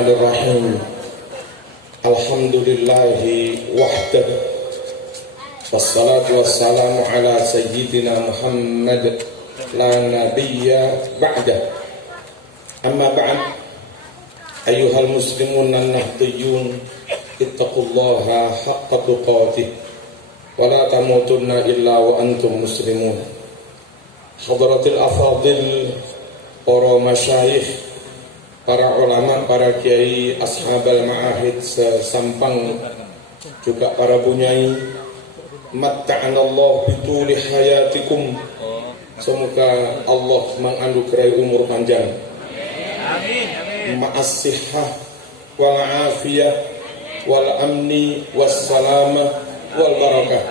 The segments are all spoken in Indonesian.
Bismillahirrahmanirrahim. Alhamdulillahi wahdah. Wassalatu wassalamu ala sayyidina Muhammad la nabiyya ba'dah. Amma ba'd. Ayyuhal muslimun an-nahdiyun, ittaqullaha haqqa tuqatih wa la tamutunna illa wa antum muslimun. Hadratil afadil, para masyayikh, para ulama, para kiai, ashabal ma'ahid sesampang, juga para bunyai, matta'anallah bituli hayatikum. Semoga Allah menganugerahi umur panjang, ma'as-sihhah wal afiyah wal amni was salamah wal barakah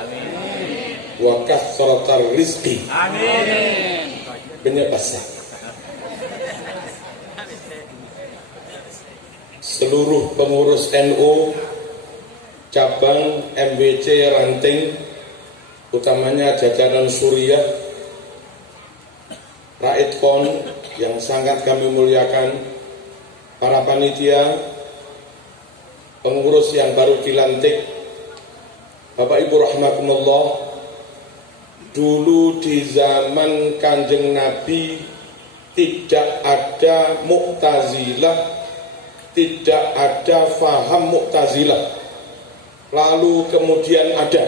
wa kathratar rizqi. Amin. Banyak pasal. Seluruh pengurus NU cabang, MWC, ranting, utamanya jajaran Suriah, Raidkon yang sangat kami muliakan, para panitia, pengurus yang baru dilantik, Bapak Ibu rahimakumullah. Dulu di zaman Kanjeng Nabi tidak ada Mu'tazilah, tidak ada faham Mu'tazilah, lalu kemudian ada.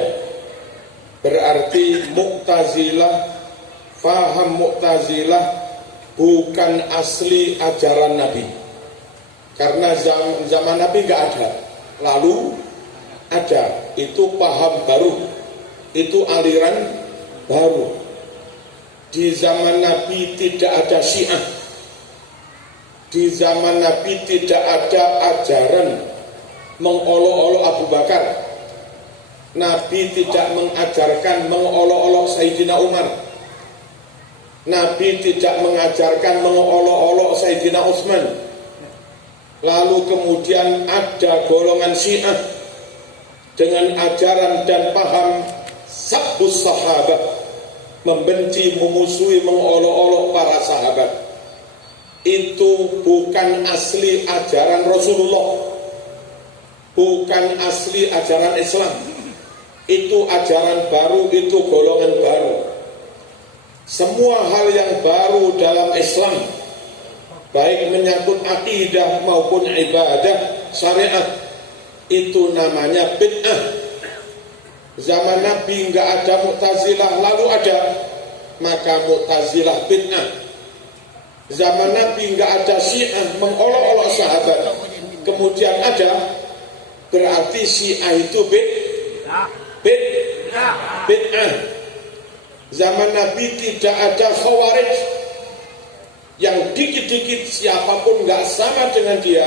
Berarti Mu'tazilah, faham Mu'tazilah bukan asli ajaran Nabi, karena zaman Nabi nggak ada, lalu ada. Itu paham baru, itu aliran baru. Di zaman Nabi tidak ada Syiah, di zaman Nabi tidak ada ajaran mengolok-olok Abu Bakar. Nabi tidak mengajarkan mengolok-olok Sayyidina Umar. Nabi tidak mengajarkan mengolok-olok Sayyidina Utsman. Lalu kemudian ada golongan Syiah dengan ajaran dan paham sabbus sahabat, membenci, memusuhi, mengolok-olok para sahabat. Itu bukan asli ajaran Rasulullah, bukan asli ajaran Islam. Itu ajaran baru, itu golongan baru. Semua hal yang baru dalam Islam, baik menyangkut akidah maupun ibadah syariat, itu namanya bid'ah. Zaman Nabi nggak ada Mu'tazilah, lalu ada, maka Mu'tazilah bid'ah. Zaman Nabi nggak ada Syiah mengolok-olok sahabat, kemudian ada, berarti Syiah itu bid'ah. Zaman Nabi tidak ada Khawarij yang dikit-dikit siapapun nggak sama dengan dia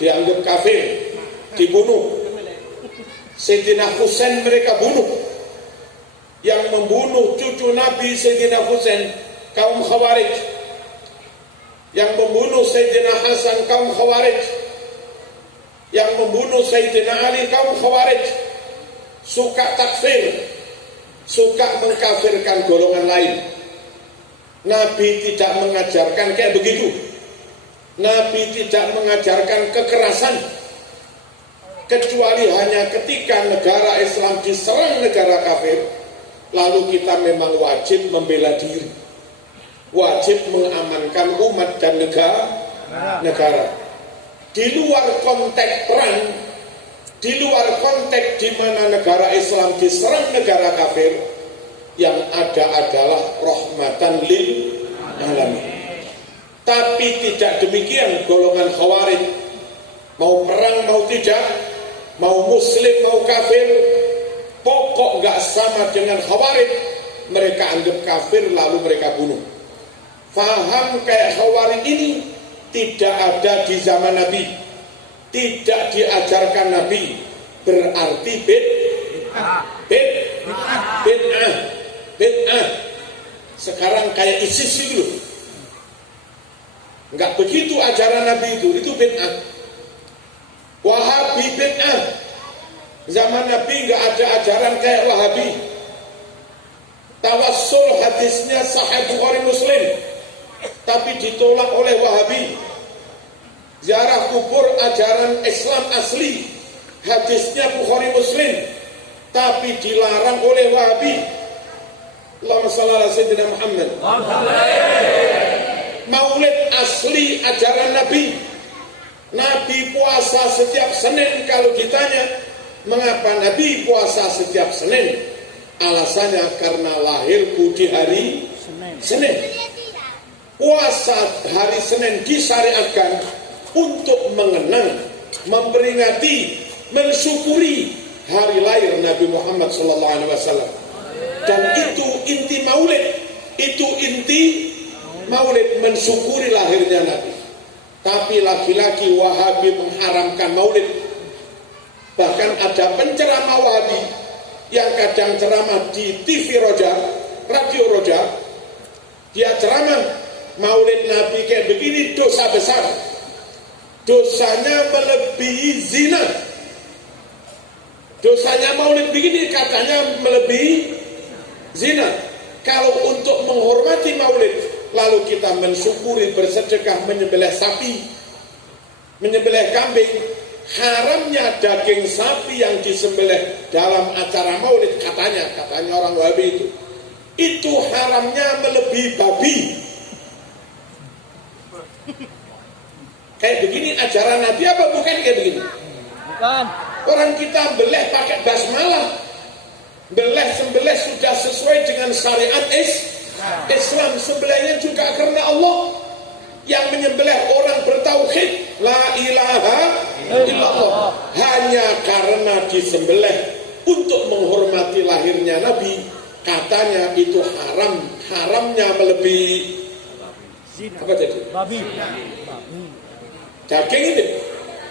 dianggap kafir, dibunuh. Sayyidina Husain mereka bunuh. Yang membunuh cucu Nabi Sayyidina Husain kaum Khawarij. Yang membunuh Sayyidina Hasan kaum Khawarij. Yang membunuh Sayyidina Ali kaum Khawarij. Suka takfir, suka mengkafirkan golongan lain. Nabi tidak mengajarkan kayak begitu. Nabi tidak mengajarkan kekerasan, kecuali hanya ketika negara Islam diserang negara kafir, lalu kita memang wajib membela diri, wajib mengamankan umat dan negara. Di luar konteks perang, di luar konteks di mana negara Islam diserang negara kafir, yang ada adalah rahmatan lil alamin. Tapi tidak demikian golongan Khawarij. Mau perang mau tidak, mau muslim mau kafir, pokok nggak sama dengan Khawarij, mereka anggap kafir lalu mereka bunuh. Faham kayak Khawarij ini tidak ada di zaman Nabi, tidak diajarkan Nabi, berarti bid'ah. Sekarang kayak ISIS itu, nggak begitu ajaran Nabi itu bid'ah. Wahabi bid'ah. Zaman Nabi nggak ada ajaran kayak Wahabi. Tawassul hadisnya Sahih Bukhari Muslim, tapi ditolak oleh Wahabi. Ziarah kubur ajaran Islam asli, hadisnya Bukhari Muslim, tapi dilarang oleh Wahabi. Allahumma shalli ala sayyidina Muhammad. Maulid asli ajaran Nabi. Nabi puasa setiap Senin. Kalau ditanya mengapa Nabi puasa setiap Senin, alasannya karena lahirku di hari Senin. Puasa hari Senin disyariatkan untuk mengenang, memperingati, mensyukuri hari lahir Nabi Muhammad SAW. Dan itu inti maulid, itu inti maulid, mensyukuri lahirnya Nabi. Tapi laki-laki Wahabi mengharamkan maulid. Bahkan ada penceramah Wahabi yang kadang ceramah di TV Roja, Radio Roja, dia ceramah maulid Nabi kayak begini dosa besar, dosanya melebihi zina. Dosanya maulid begini katanya melebihi zina. Kalau untuk menghormati maulid, lalu kita mensyukuri, bersedekah, menyembelih sapi, menyembelih kambing, haramnya daging sapi yang disembelih dalam acara maulid, katanya orang Wahabi itu haramnya melebihi babi. Kayak begini ajaran Nabi apa bukan kayak begini? Bukan. Orang kita beleh pakai basmalah, beleh sembelih sudah sesuai dengan syariat Islam, sembelihnya juga karena Allah. Yang menyembelih orang bertauhid la ilaha illallah, hanya karena disembelih untuk menghormati lahirnya Nabi, katanya itu haram. Haramnya melebihi apa tadi? Babi. Daging ini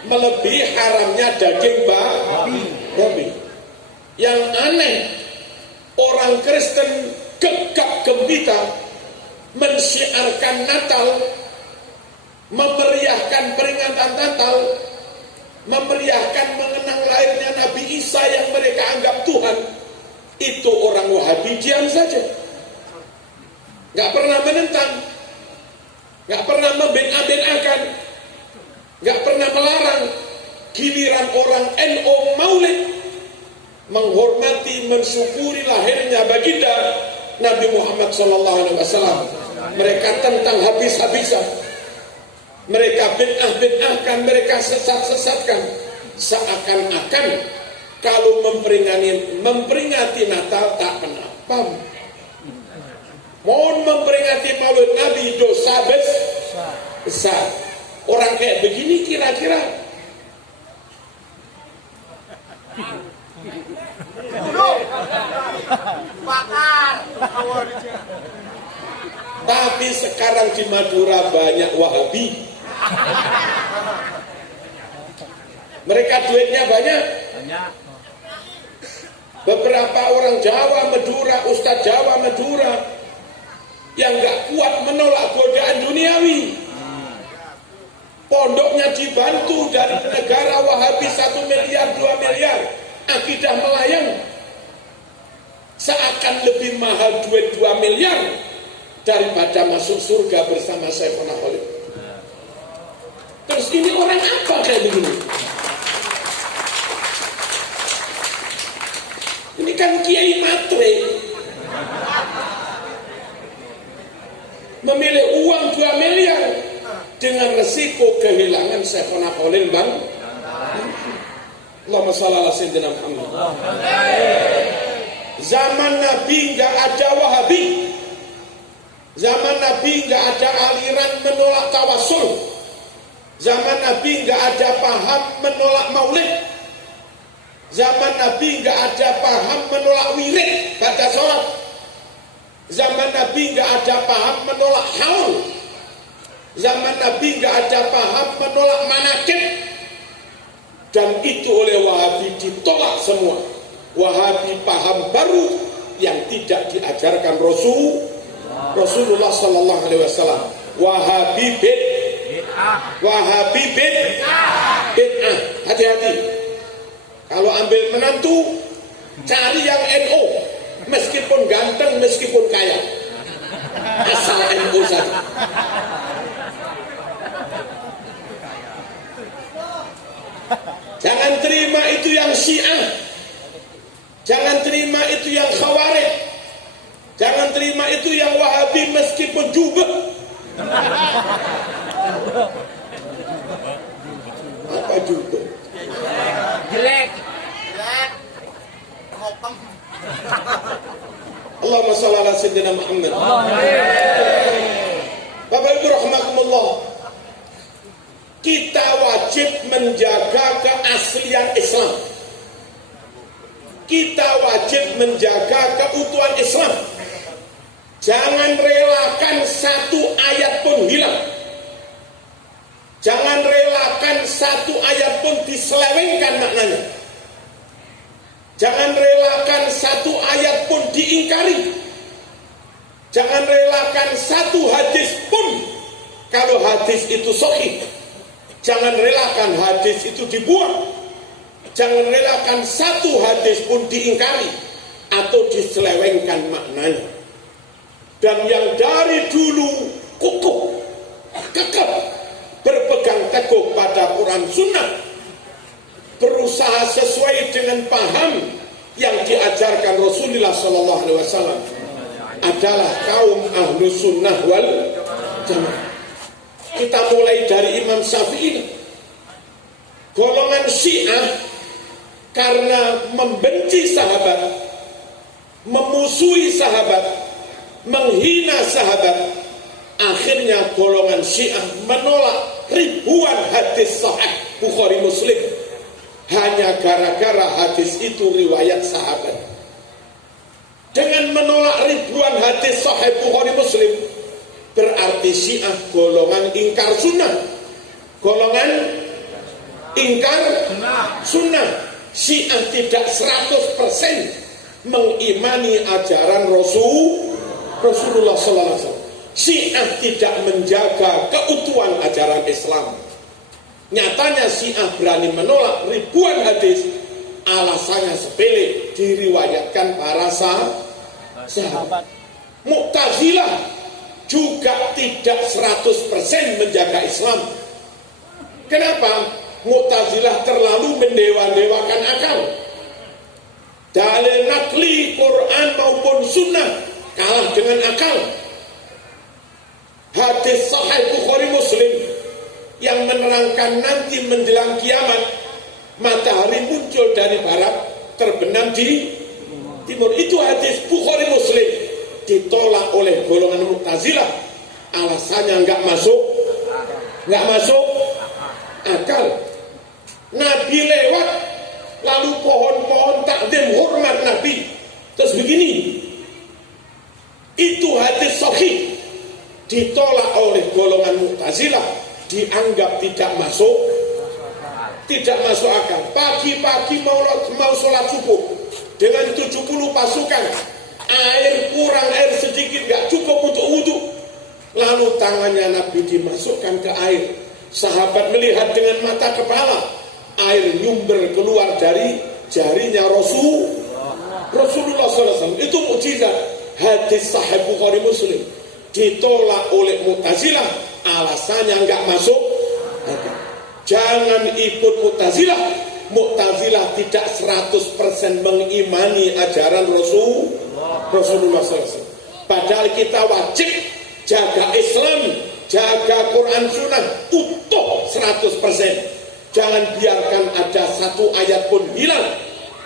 melebihi haramnya daging babi. Yang aneh, orang Kristen gegap gempita mensyiarkan Natal, memeriahkan peringatan Natal, memeriahkan mengenang lahirnya Nabi Isa yang mereka anggap Tuhan. Itu orang Wahabi diam saja, nggak pernah menentang, nggak pernah membina-binakan, nggak pernah melarang. Giliran orang NU maulid, menghormati, mensyukuri lahirnya baginda Nabi Muhammad SAW, mereka tentang habis-habisan, mereka bid'ah-bid'ahkan, mereka sesat-sesatkan, seakan-akan kalau memperingati Natal tak pernah paham. Mohon memperingati maulid Nabi dosa besar. Orang kayak begini kira-kira tapi sekarang di Madura banyak Wahabi. Mereka duitnya banyak. Beberapa orang Jawa Madura, Ustadz Jawa Madura yang gak kuat menolak godaan duniawi, pondoknya dibantu dari negara Wahabi 1 miliar 2 miliar, akidah melayang, seakan lebih mahal duit 2 miliar daripada masuk surga bersama Sayyidina Khalid. Terus ini orang apa kayak begini? Ini kan kiai matre, memilih uang 2 miliar dengan resiko kehilangan Sayyidina Khalid, Bang. Allahumma shalli ala sayyidina Muhammad. Zaman Nabi nggak ada Wahabi, zaman Nabi nggak ada aliran menolak tawasul, zaman Nabi nggak ada paham menolak maulid, zaman Nabi nggak ada paham menolak wirid baca sholat, zaman Nabi nggak ada paham menolak haul, zaman Nabi nggak ada paham menolak manakib. Dan itu oleh Wahabi ditolak semua. Wahabi paham baru yang tidak diajarkan Rasulullah Sallallahu Alaihi Wasallam. Wahabi bid'ah. Hati-hati. Kalau ambil menantu, cari yang NU, meskipun ganteng, meskipun kaya, asal NU saja. Jangan terima itu yang Syiah. Jangan terima itu yang Khawarij. Jangan terima itu yang Wahabi meskipun jubah. Apa jubah? Jelek. Allahumma shalli ala sayyidina Muhammad. Bapak Ibu rahimakumullah, kita wajib menjaga keaslian Islam. Kita wajib menjaga keutuhan Islam. Jangan relakan satu ayat pun hilang. Jangan relakan satu ayat pun diselewengkan maknanya. Jangan relakan satu ayat pun diingkari. Jangan relakan satu hadis pun kalau hadis itu sahih. Jangan relakan hadis itu dibuang. Jangan relakan satu hadis pun diingkari atau diselewengkan maknanya. Dan yang dari dulu kukuh, kekeh, berpegang teguh pada Quran Sunnah, berusaha sesuai dengan paham yang diajarkan Rasulullah SAW adalah kaum ahlu sunnah wal jamaah. Kita mulai dari Imam Syafi'i. Golongan Syiah karena membenci sahabat, memusuhi sahabat, menghina sahabat, akhirnya golongan Syiah menolak ribuan hadis sahih Bukhari Muslim hanya gara-gara hadis itu riwayat sahabat. Dengan menolak ribuan hadis sahih Bukhari Muslim, berarti Syiah golongan ingkar sunnah, golongan ingkar sunnah. Syiah tidak 100% mengimani ajaran Rasulullah SAW. Syiah tidak menjaga keutuhan ajaran Islam. Nyatanya Syiah berani menolak ribuan hadis, alasannya sepele, diriwayatkan para sahabat. Mu'tazilah juga tidak 100% menjaga Islam. Kenapa? Mu'tazilah terlalu mendewa-dewakan akal. Dalil nakli Quran maupun sunnah kalah dengan akal. Hadis sahih Bukhari Muslim yang menerangkan nanti menjelang kiamat matahari muncul dari barat terbenam di timur, itu hadis Bukhari Muslim ditolak oleh golongan Mu'tazilah. Alasannya nggak masuk akal. Nabi lewat lalu pohon-pohon takdim hormat Nabi, terus begini, itu hadis sahih ditolak oleh golongan Mu'tazilah, dianggap tidak masuk akal. Pagi-pagi mau sholat subuh dengan 70 pasukan, air kurang, air sedikit, gak cukup untuk wudhu. Lalu tangannya Nabi dimasukkan ke air, sahabat melihat dengan mata kepala, air nyumber keluar dari jarinya Rasulullah SAW. Itu mukjizat. Hadis sahih Bukhari Muslim ditolak oleh Mu'tazilah, alasannya nggak masuk. Jangan ikut Mu'tazilah. Mu'tazilah tidak 100% mengimani ajaran Rasulullah SAW. Padahal kita wajib jaga Islam, jaga Quran Sunnah utuh 100%. Jangan biarkan ada satu ayat pun hilang.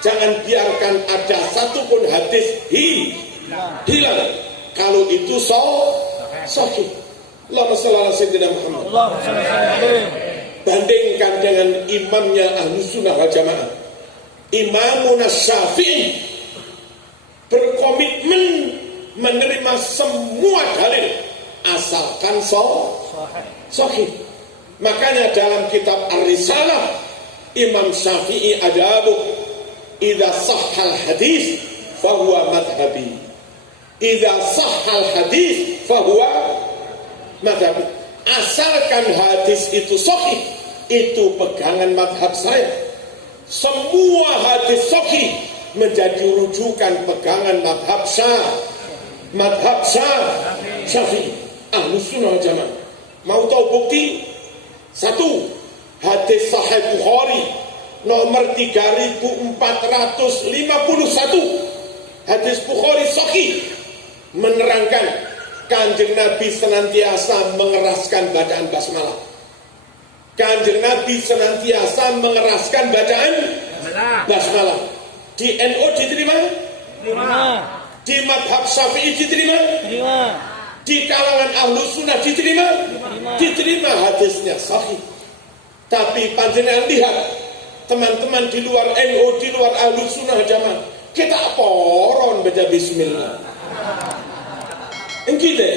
Jangan biarkan ada satu pun hadis hilang. Kalau itu sahih. Allahumma shalli ala sayyidina Muhammad. Bandingkan dengan imamnya Ahlus Sunnah wal Jamaah, Imam Syafi'i berkomitmen menerima semua dalil asalkan sahih. Makanya dalam kitab Ar-Risalah Imam Syafi'i ada idza sahhal hadis fahuwa madhhabi. Idza sahhal hadis fahuwa madhhabi. Asalkan hadis itu sahih, itu pegangan madhab saya. Semua hadis sahih menjadi rujukan pegangan madhab Syafi'i. Ahlus Sunnah wal Jamaah. Mau tahu bukti? Satu, Hadis Sahih Bukhari nomor 3451. Hadis Bukhari sahih menerangkan Kanjeng Nabi senantiasa mengeraskan bacaan basmalah. Kanjeng Nabi senantiasa mengeraskan bacaan basmalah. Di NU diterima? Di madhab Syafi'i diterima? Di kalangan ahlu sunnah diterima? Diterima, hadisnya sahih. Tapi panjenengan lihat teman-teman di luar NU, di luar ahlu sunnah jamaah, kita poron baca bismillah. Gitu.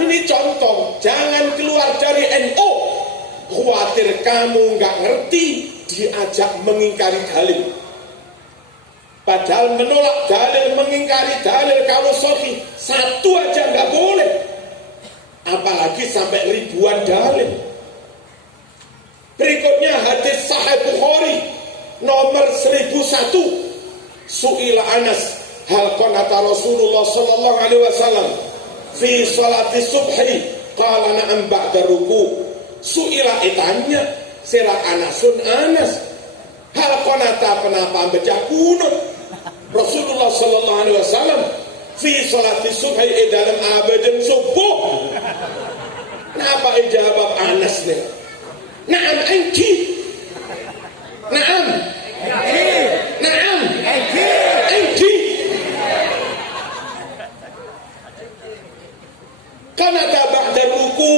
Ini contoh, jangan keluar dari NU khawatir kamu nggak ngerti diajak mengingkari dalil. Padahal menolak dalil, mengingkari dalil kalau sahih satu aja nggak boleh, apalagi sampai ribuan dalil. Berikutnya hadis Sahih Bukhari nomor 1001. Su'ila Anas hal qanata Rasulullah sallallahu alaihi wasallam fi salati subhi qala na'am ba'da ruku. Su'ila itanya sira Anasun Anas hal qanata penapa baca kunut Rasulullah sallallahu alaihi wasallam fi salati subhi dalam abadan subuh. Kenapa jawab Anas nih? Naam anki. Naam. Naam. Anki. Karena ba'da ruku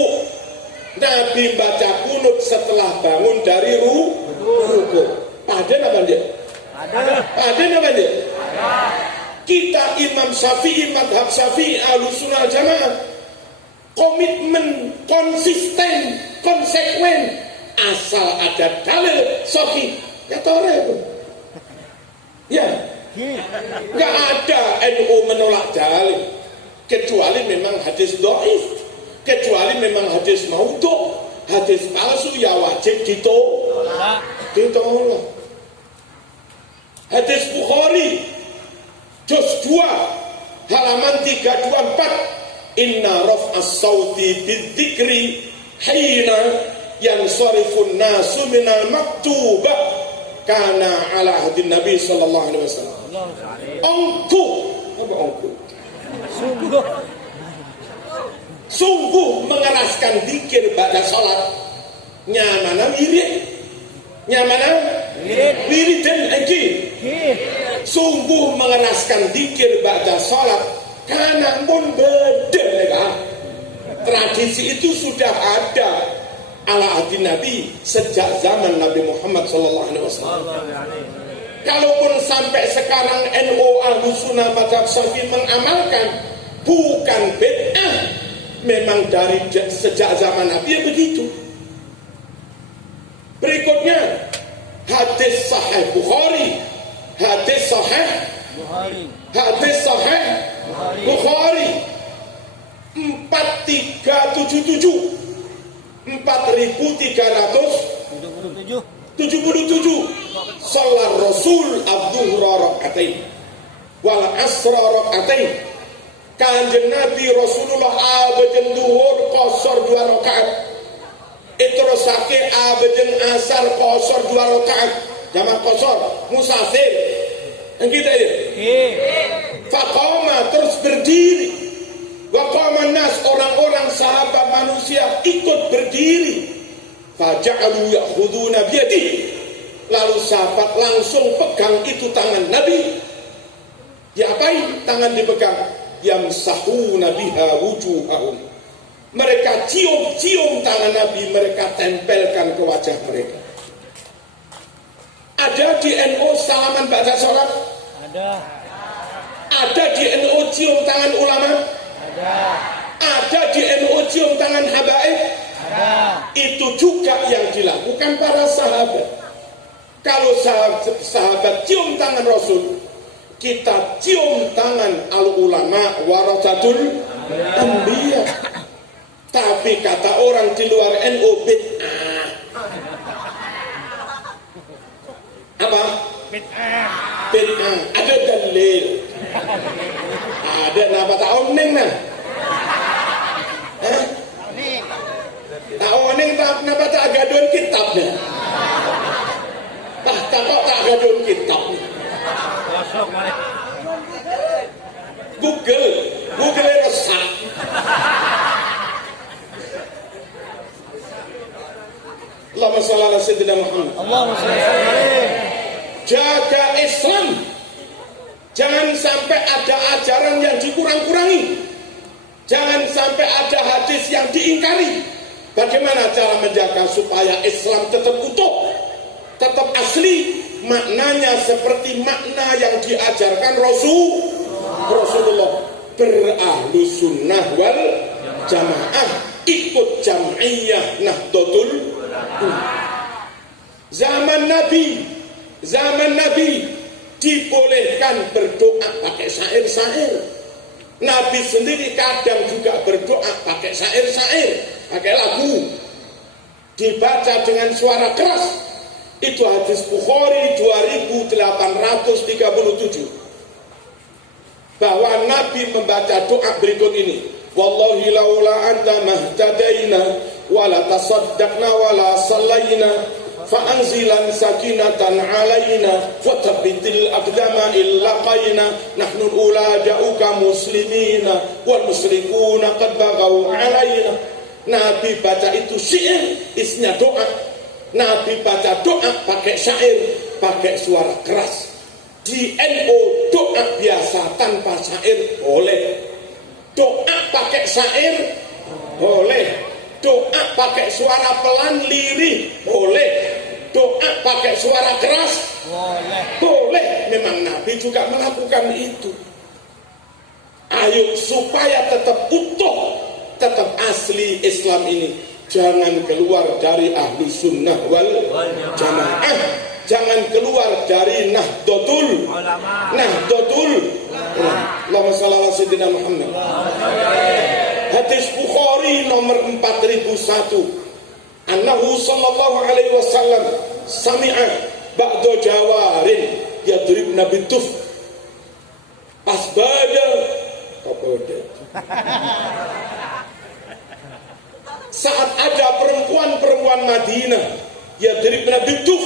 Nabi baca kunut setelah bangun dari ruku. Paden apa dia? Paden apa dia? Kita Imam Syafi'i, madhab Syafi'i, Ahlussunnah Jamaah, komitmen, konsisten, konsekuen. Asal ada dalil sahih, ya tore. Ya, nggak ada NU menolak dalil, kecuali memang hadis dhaif, kecuali memang hadis maudhu', hadis palsu ya wajib ditolak. Hadis Bukhari juz 2 halaman 324, inna raf'as sauti bidzikri hina yang sorifun nasu minal maktubah kana ala hadin Nabi sallallahu alaihi wasallam. Ongku apa ongku? Sungguh mengeraskan zikir pada salat. Nyamana wirid, nyamana wirid dan anji. Sungguh mengeraskan zikir pada salat karena mun bedel ya. Tradisi itu sudah ada ala hati Nabi sejak zaman Nabi Muhammad SAW. Kalaupun sampai sekarang NU Ahlussunnah Madhab Syafi'i mengamalkan, bukan bid'ah, memang dari sejak zaman Nabi ya begitu. Berikutnya hadis Sahih Bukhari, hadis Sahih Bukhari 4377 4377 salat Rasul Abdul Rakatain wal asra rakatain. Kanjeng Nabi Rasulullah abajen duhur qasar 2 rakaat, terusake abajen asar qasar 2 rakaat, jamak qasar musafir kita ya. Faqama terus berdiri. Waqaman nas, orang-orang sahabat manusia ikut berdiri. Faja'alu ya'khuduna biyadihi, lalu sahabat langsung pegang itu tangan Nabi. Diapain tangan dipegang? Yamsahuna biha wujuhahum, mereka cium-cium tangan Nabi, mereka tempelkan ke wajah mereka. Ada di NU salaman ba'da salat? Ada di NU cium tangan ulama? Ada di NU cium tangan habaib? Itu juga yang dilakukan para sahabat. Kalau sahabat cium tangan Rasul, kita cium tangan al-ulama warathatul anbiya. Tapi kata orang di luar NU bid'ah. Apa? Bid'ah. Ada dalil. Ada napa tahun neng nah? Tahun maning kenapa tak gadun kitabnya? Tak kok tak gadun kitabnya. Google resah. Allahumma shalli ala sayyidina Muhammad. Allahumma shalli alaihi. Jaga Islam. Jangan sampai ada ajaran yang dikurang-kurangi. Jangan sampai ada hadis yang diingkari. Bagaimana cara menjaga supaya Islam tetap utuh, tetap asli, maknanya seperti makna yang diajarkan Rasulullah. Berahlu sunnah wal jamaah, ikut jam'iyah Nahdlatul. Zaman Nabi dibolehkan berdoa pakai syair-syair. Nabi sendiri kadang juga berdoa pakai syair-syair, pakai lagu, dibaca dengan suara keras. Itu hadis Bukhari 2837, bahwa Nabi membaca doa berikut ini: wallahi laula anta mahtadaina wala tasaddaqna wala sallaina fa'anzilan sakinatan alaina wa tabbitil aqdama illa qaina nahnu ulada'uka muslimina wal musyrikuna qad baghaw alaina. Nabi baca itu syair, isinya doa. Nabi baca doa pakai syair, pakai suara keras. Di NU doa biasa tanpa syair boleh. Doa pakai syair boleh. Doa pakai suara pelan lirih boleh. Doa pakai suara keras boleh. Memang Nabi juga melakukan itu. Ayo supaya tetap utuh, tetap asli Islam ini, jangan keluar dari ahlu sunnah wal jamaah, jangan keluar dari Nahdlatul. Allahumma shalli ala sayyidina Muhammad. Hadis Bukhari nomor 4001, annahu sallallahu alaihi wasallam sami'a ba'da jawarin yadribna bituf asbada kaboda. Saat ada perempuan-perempuan Madinah yadribna bituf,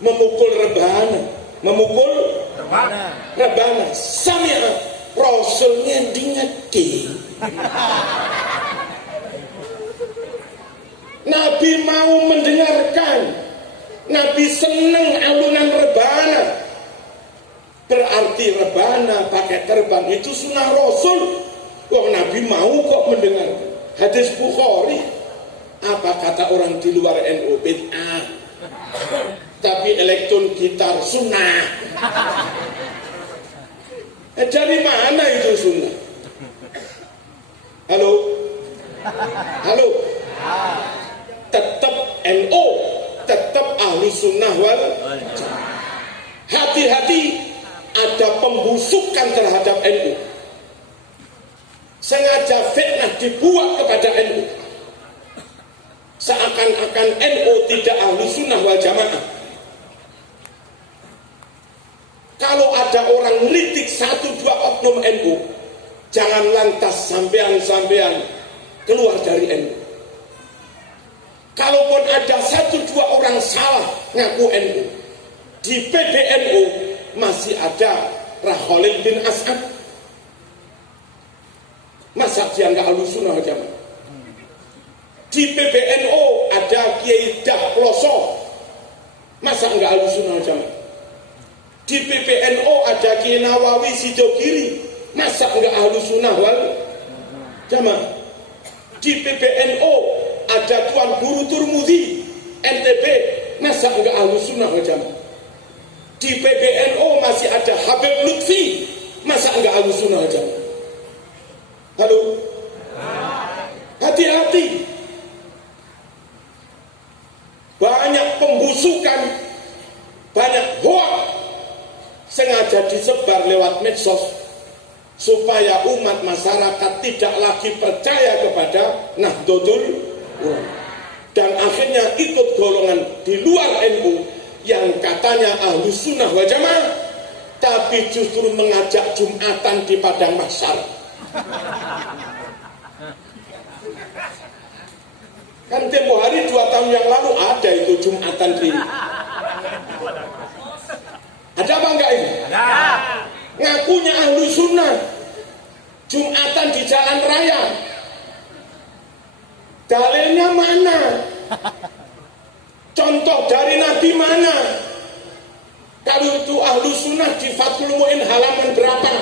memukul rebana, sami'a, Rasulnya dingeti. Nabi mau mendengarkan, Nabi seneng alunan rebana. Berarti rebana pakai terbang itu sunnah Rasul. Wah, Nabi mau kok mendengarkan. Hadis Bukhari. Apa kata orang di luar NU? Bid'ah. Tapi elektron gitar sunnah. Dari mana itu sunnah? Halo? Tetap NU, tetap ahli sunnah wal jamaah. Hati-hati, ada pembusukan terhadap NU. Sengaja fitnah dibuat kepada NU, seakan-akan NU tidak ahli sunnah wal jamaah. Kalau ada orang ngeritik satu dua oknum NU, jangan lantas sampean keluar dari NU. Kalaupun ada satu dua orang salah ngaku NU, di PBNU masih ada Khalid bin As'ad. Masa dia nggak ahlussunnah wal jamaah? Di PBNU ada Kiai Dahploso. Masa nggak ahlussunnah wal jamaah? Di PBNU ada Kiai Nawawi Sidogiri. Masa nggak ahlussunnah wal jamaah? Di PBNU ada Tuan Guru Turmudi NTB. Masa nggak ahlussunnah wal jamaah? Di PBNU masih ada Habib Lutfi. Masa nggak ahlussunnah wal jamaah? Halo? Hati-hati. Banyak pembusukan, banyak hoak sengaja disebar lewat medsos supaya umat masyarakat tidak lagi percaya kepada Nahdlatul Ulama, dan akhirnya ikut golongan di luar NU yang katanya ahlu sunnah wal jamaah, tapi justru mengajak Jumatan di padang mahsyar. Kan tempo hari 2 tahun yang lalu ada itu Jumatan di. Ada apa enggak ini? Ada. Ngakunya ahlu sunnah. Jumatan di jalan raya. Dalilnya mana? Contoh dari Nabi mana? Kalau itu ahlu sunnah di Fathul Mu'in halaman berapa?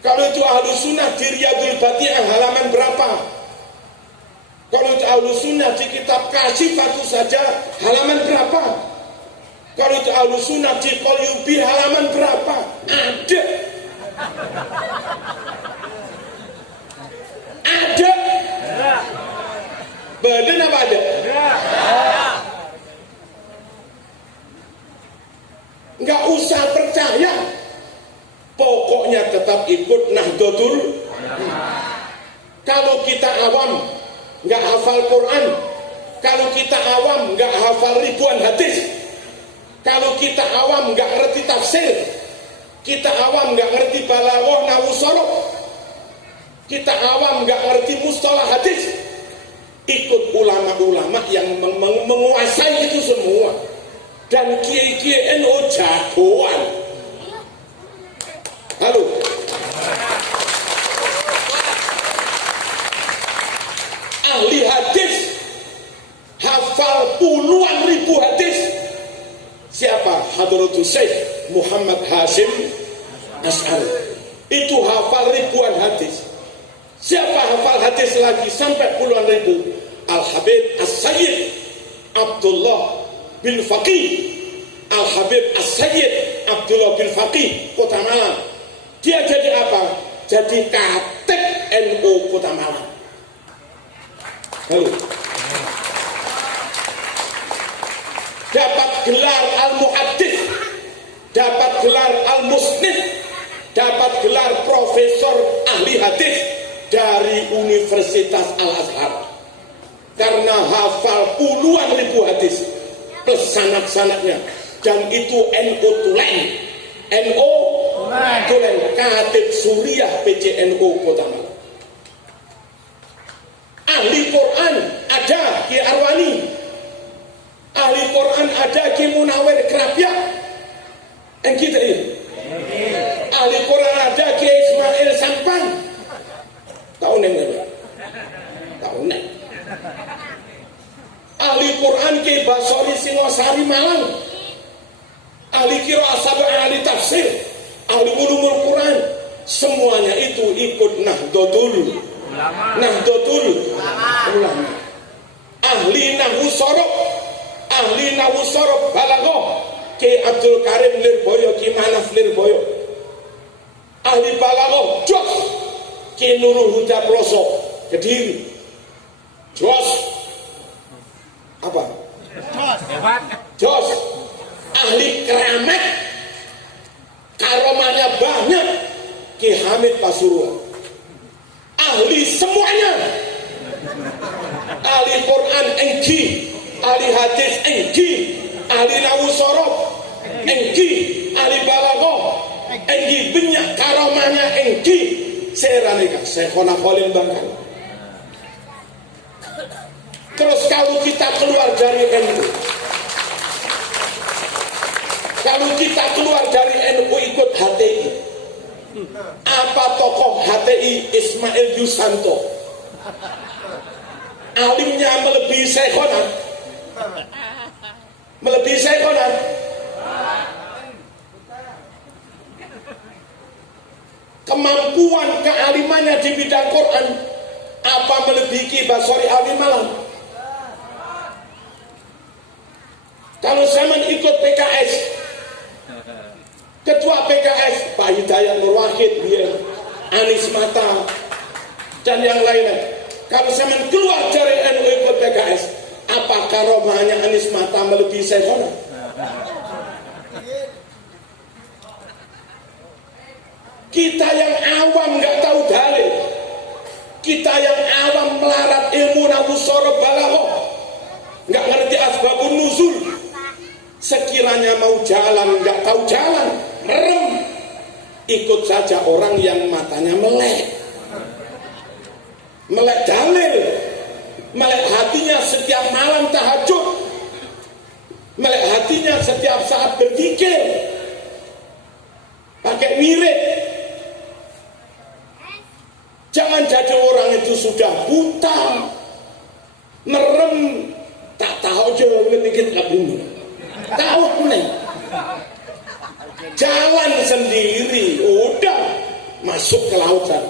Kalau itu ahlu sunnah di Riyadul Bati'ah halaman berapa? Kalau itu ahlu sunnah di kitab Kasifatu saja halaman berapa? Kalau itu ahlu sunnah di Qalyubi halaman berapa? Ada. Ada. Badan apa ada? Nggak usah percaya. Pokoknya tetap ikut Nahdlatul. Kalau kita awam nggak hafal Quran, kalau kita awam nggak hafal ribuan hadis, kalau kita awam nggak ngerti tafsir, kita awam nggak ngerti balaghah nahwu sharaf, kita awam nggak ngerti mustalah hadis, ikut ulama-ulama yang menguasai itu semua. Dan kiai-kiai NU jagoan. Halo. Ahli hadis hafal puluhan ribu hadis. Siapa? Hadratus Syekh Muhammad Hashim Asy'ari. Itu hafal ribuan hadis. Siapa hafal hadis lagi sampai puluhan ribu? Al-Habib As-Sayyid Abdullah bin Faqih. Al-Habib As-Sayyid Abdullah bin Faqih Kota Malang. Dia jadi apa? Jadi katib NU Kota Malang. Halo. Dapat gelar Al-Muhaddits, dapat gelar Al-Musnid, dapat gelar Profesor Ahli Hadis dari Universitas Al-Azhar. Karena hafal puluhan ribu hadis plus sanad-sanadnya, dan itu NU Tulen. NU Tulen, Katib Suriah PCNU Kota Malang. Ahli Quran ada Ki Arwani, ahli Quran ada Ki Munawir Krapia, yang kita ini. Ahli Quran ada Ki Ismail Sampang. Tahu neng? Tahu neng? Ahli Quran Ki Basori Singosari Malang. Ahli qiraah sab'ah, ahli tafsir, ahli ulumul Quran, semuanya itu ikut Nahdlatul Ulama. Ahli nahwu sharaf, ahli nahwu sharaf balaghah Ki Abdul Karim Lirboyo, Ki Manaf Lirboyo. Ahli balaghah jos Ki Nurul Huda Ploso Kediri. Jos apa? Jos. Ahli keramat karomahnya banyak Ki Hamid Pasuruan. Ahli semuanya. Ahli Quran enggi, ahli hadis enggi, ahli nahwu sharaf enggi, ahli balaghah enggi, banyak karomahnya enggi. Seranika Syekhona Khalil Bangkal. Terus kalau kita keluar dari NU, kalau kita keluar dari NU ikut HTI, apa tokoh HTI Ismail Yusanto? Alimnya melebihi Syekhona, melebihi Syekhona. Kemampuan kealimannya di bidang Quran apa melebihi Ki Basori Ahli Malang? Kalau zaman ikut PKS, ketua PKS Pak Hidayat Nur Wahid, dia Anies Mata dan yang lainnya. Kalau zaman keluar dari NU ikut PKS, apa karomahnya Anies Mata melebihi Syekhona? Kita yang awam nggak tahu dalil, kita yang awam melarat ilmu nahwu sharaf balaghah, nggak ngerti asbabun nuzul. Sekiranya mau jalan nggak tahu jalan, merem, ikut saja orang yang matanya melek dalil. melek hatinya setiap malam tahajud, melek hatinya setiap saat berpikir, pakai wirid. Jangan jadi orang itu sudah buta, merem, tak tahu jalan dikit kabin, tahu nih, jalan sendiri, udah masuk ke lautan.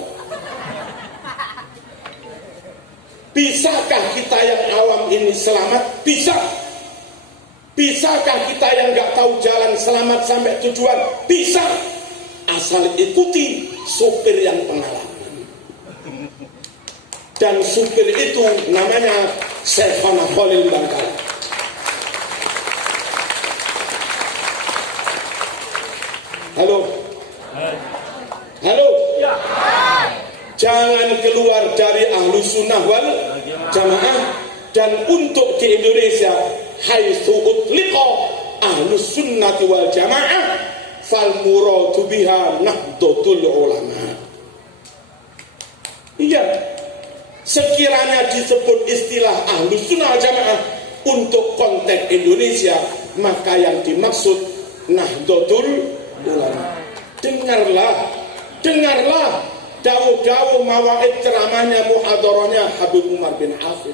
Bisakah kita yang awam ini selamat? Bisa. Bisakah kita yang nggak tahu jalan selamat sampai tujuan? Bisa. Asal ikuti supir yang pengalaman. Dan supir itu namanya Syekhona Khalil Bangkalan. Halo. Halo. Jangan keluar dari Ahlus Sunnah wal Jamaah. Dan untuk di Indonesia, haitsu utliqa Ahlus Sunnati wal Jamaah fal muradu biha nahdlatul ulama. Iya, sekiranya disebut istilah Ahlus Sunnah wal Jamaah untuk konteks Indonesia, maka yang dimaksud nahdlatul ulama. Dengarlah dawu-dawu mawaid ceramahnya, muhadarahnya Habib Umar bin Hafid.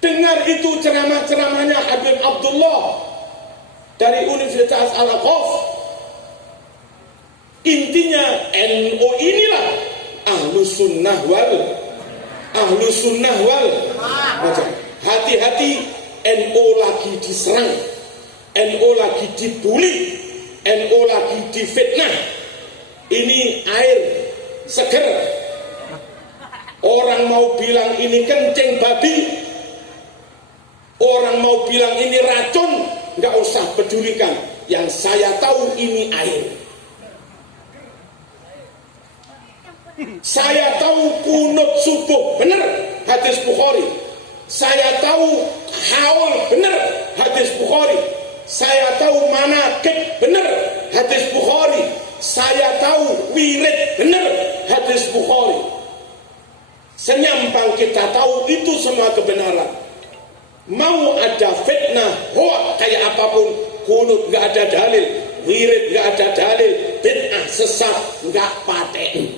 Dengar itu ceramah-ceramahnya Habib Abdullah dari Universitas Al-Aqaf. Intinya NU inilah Ahlus Sunnah wal hati-hati, NU lagi diserang, NU lagi dibully, NU lagi difitnah. Ini air seger. Orang mau bilang ini kencing babi, orang mau bilang ini racun, nggak usah pedulikan. Yang saya tahu ini air. Saya tahu kunut subuh benar, hadis Bukhari. Saya tahu haul benar, hadis Bukhari. Saya tahu manakib benar, hadis Bukhari. Saya tahu wirid benar, hadis Bukhari. Senyampang kita tahu itu semua kebenaran. Mau ada fitnah, hoak kayak apapun, kunut gak ada dalil, wirid gak ada dalil, bid'ah sesat gak paten,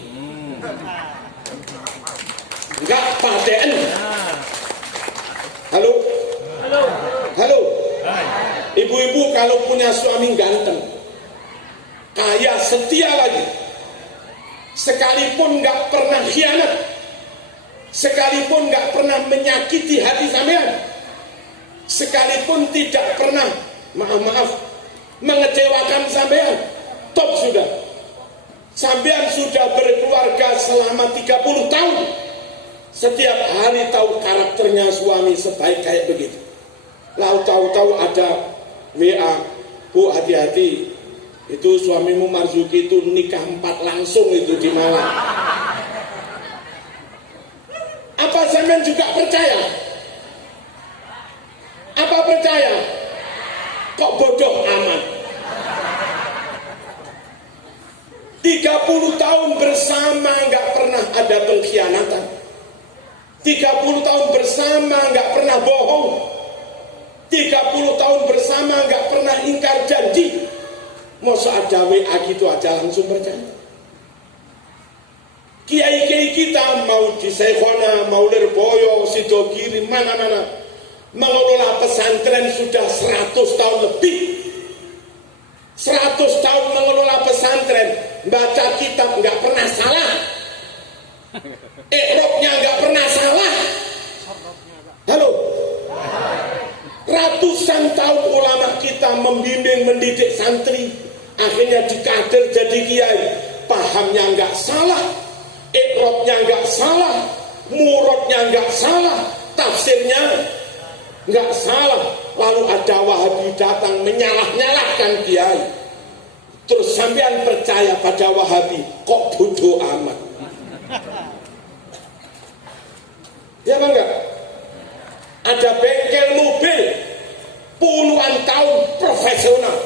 gak paten. Halo, halo. Ibu-ibu kalau punya suami ganteng, kaya, setia lagi, sekalipun gak pernah khianat, sekalipun gak pernah menyakiti hati sampean, sekalipun tidak pernah maaf mengecewakan sampean, top sudah. Sampean sudah berkeluarga selama 30 tahun, setiap hari tahu karakternya suami sebaik kayak begitu. Lalu tahu-tahu ada WA, Bu hati-hati, itu suamimu Marzuki itu nikah 4 langsung itu di Malang. Apa sampean juga percaya? Apa percaya? Kok bodoh amat? 30 tahun bersama nggak pernah ada pengkhianatan. 30 tahun bersama nggak pernah bohong. 30 tahun bersama nggak pernah ingkar janji. Masa ada WA gitu aja langsung percaya? Kiai-kiai kita mau di Syekhona, mau Lirboyo, Sidogiri, mana-mana mengelola pesantren sudah 100 tahun lebih. 100 tahun mengelola pesantren, baca kitab nggak pernah salah, ikrobnya nggak pernah salah. Halo, ratusan tahun ulama kita membimbing mendidik santri, akhirnya dikader jadi kiai, pahamnya nggak salah, ikrobnya nggak salah, murodnya nggak salah, tafsirnya nggak salah. Lalu ada Wahabi datang menyalah-nyalahkan kiai, terus sampean percaya pada Wahabi, kok bodoh amat? Ya bang enggak? Ada bengkel mobil puluhan tahun profesional,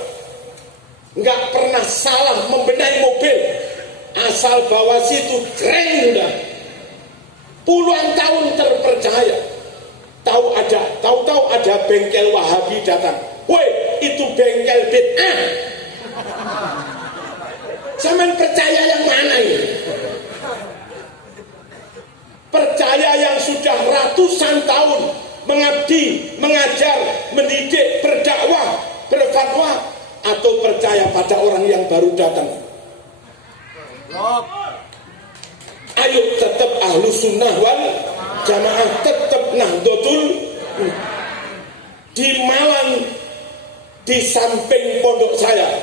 nggak pernah salah membenahi mobil, asal bawa situ keren udah. puluhan tahun terpercaya. Tahu-tahu ada bengkel Wahabi datang. Woi, itu bengkel bid'ah. Zaman percaya yang mana ini? Percaya yang sudah ratusan tahun mengabdi, mengajar, mendidik, berdakwah, berfatwa, atau percaya pada orang yang baru datang? Ayo tetap ahlu sunnah wal jamaah, tetap Nahdlatul. Di Malang, di samping pondok saya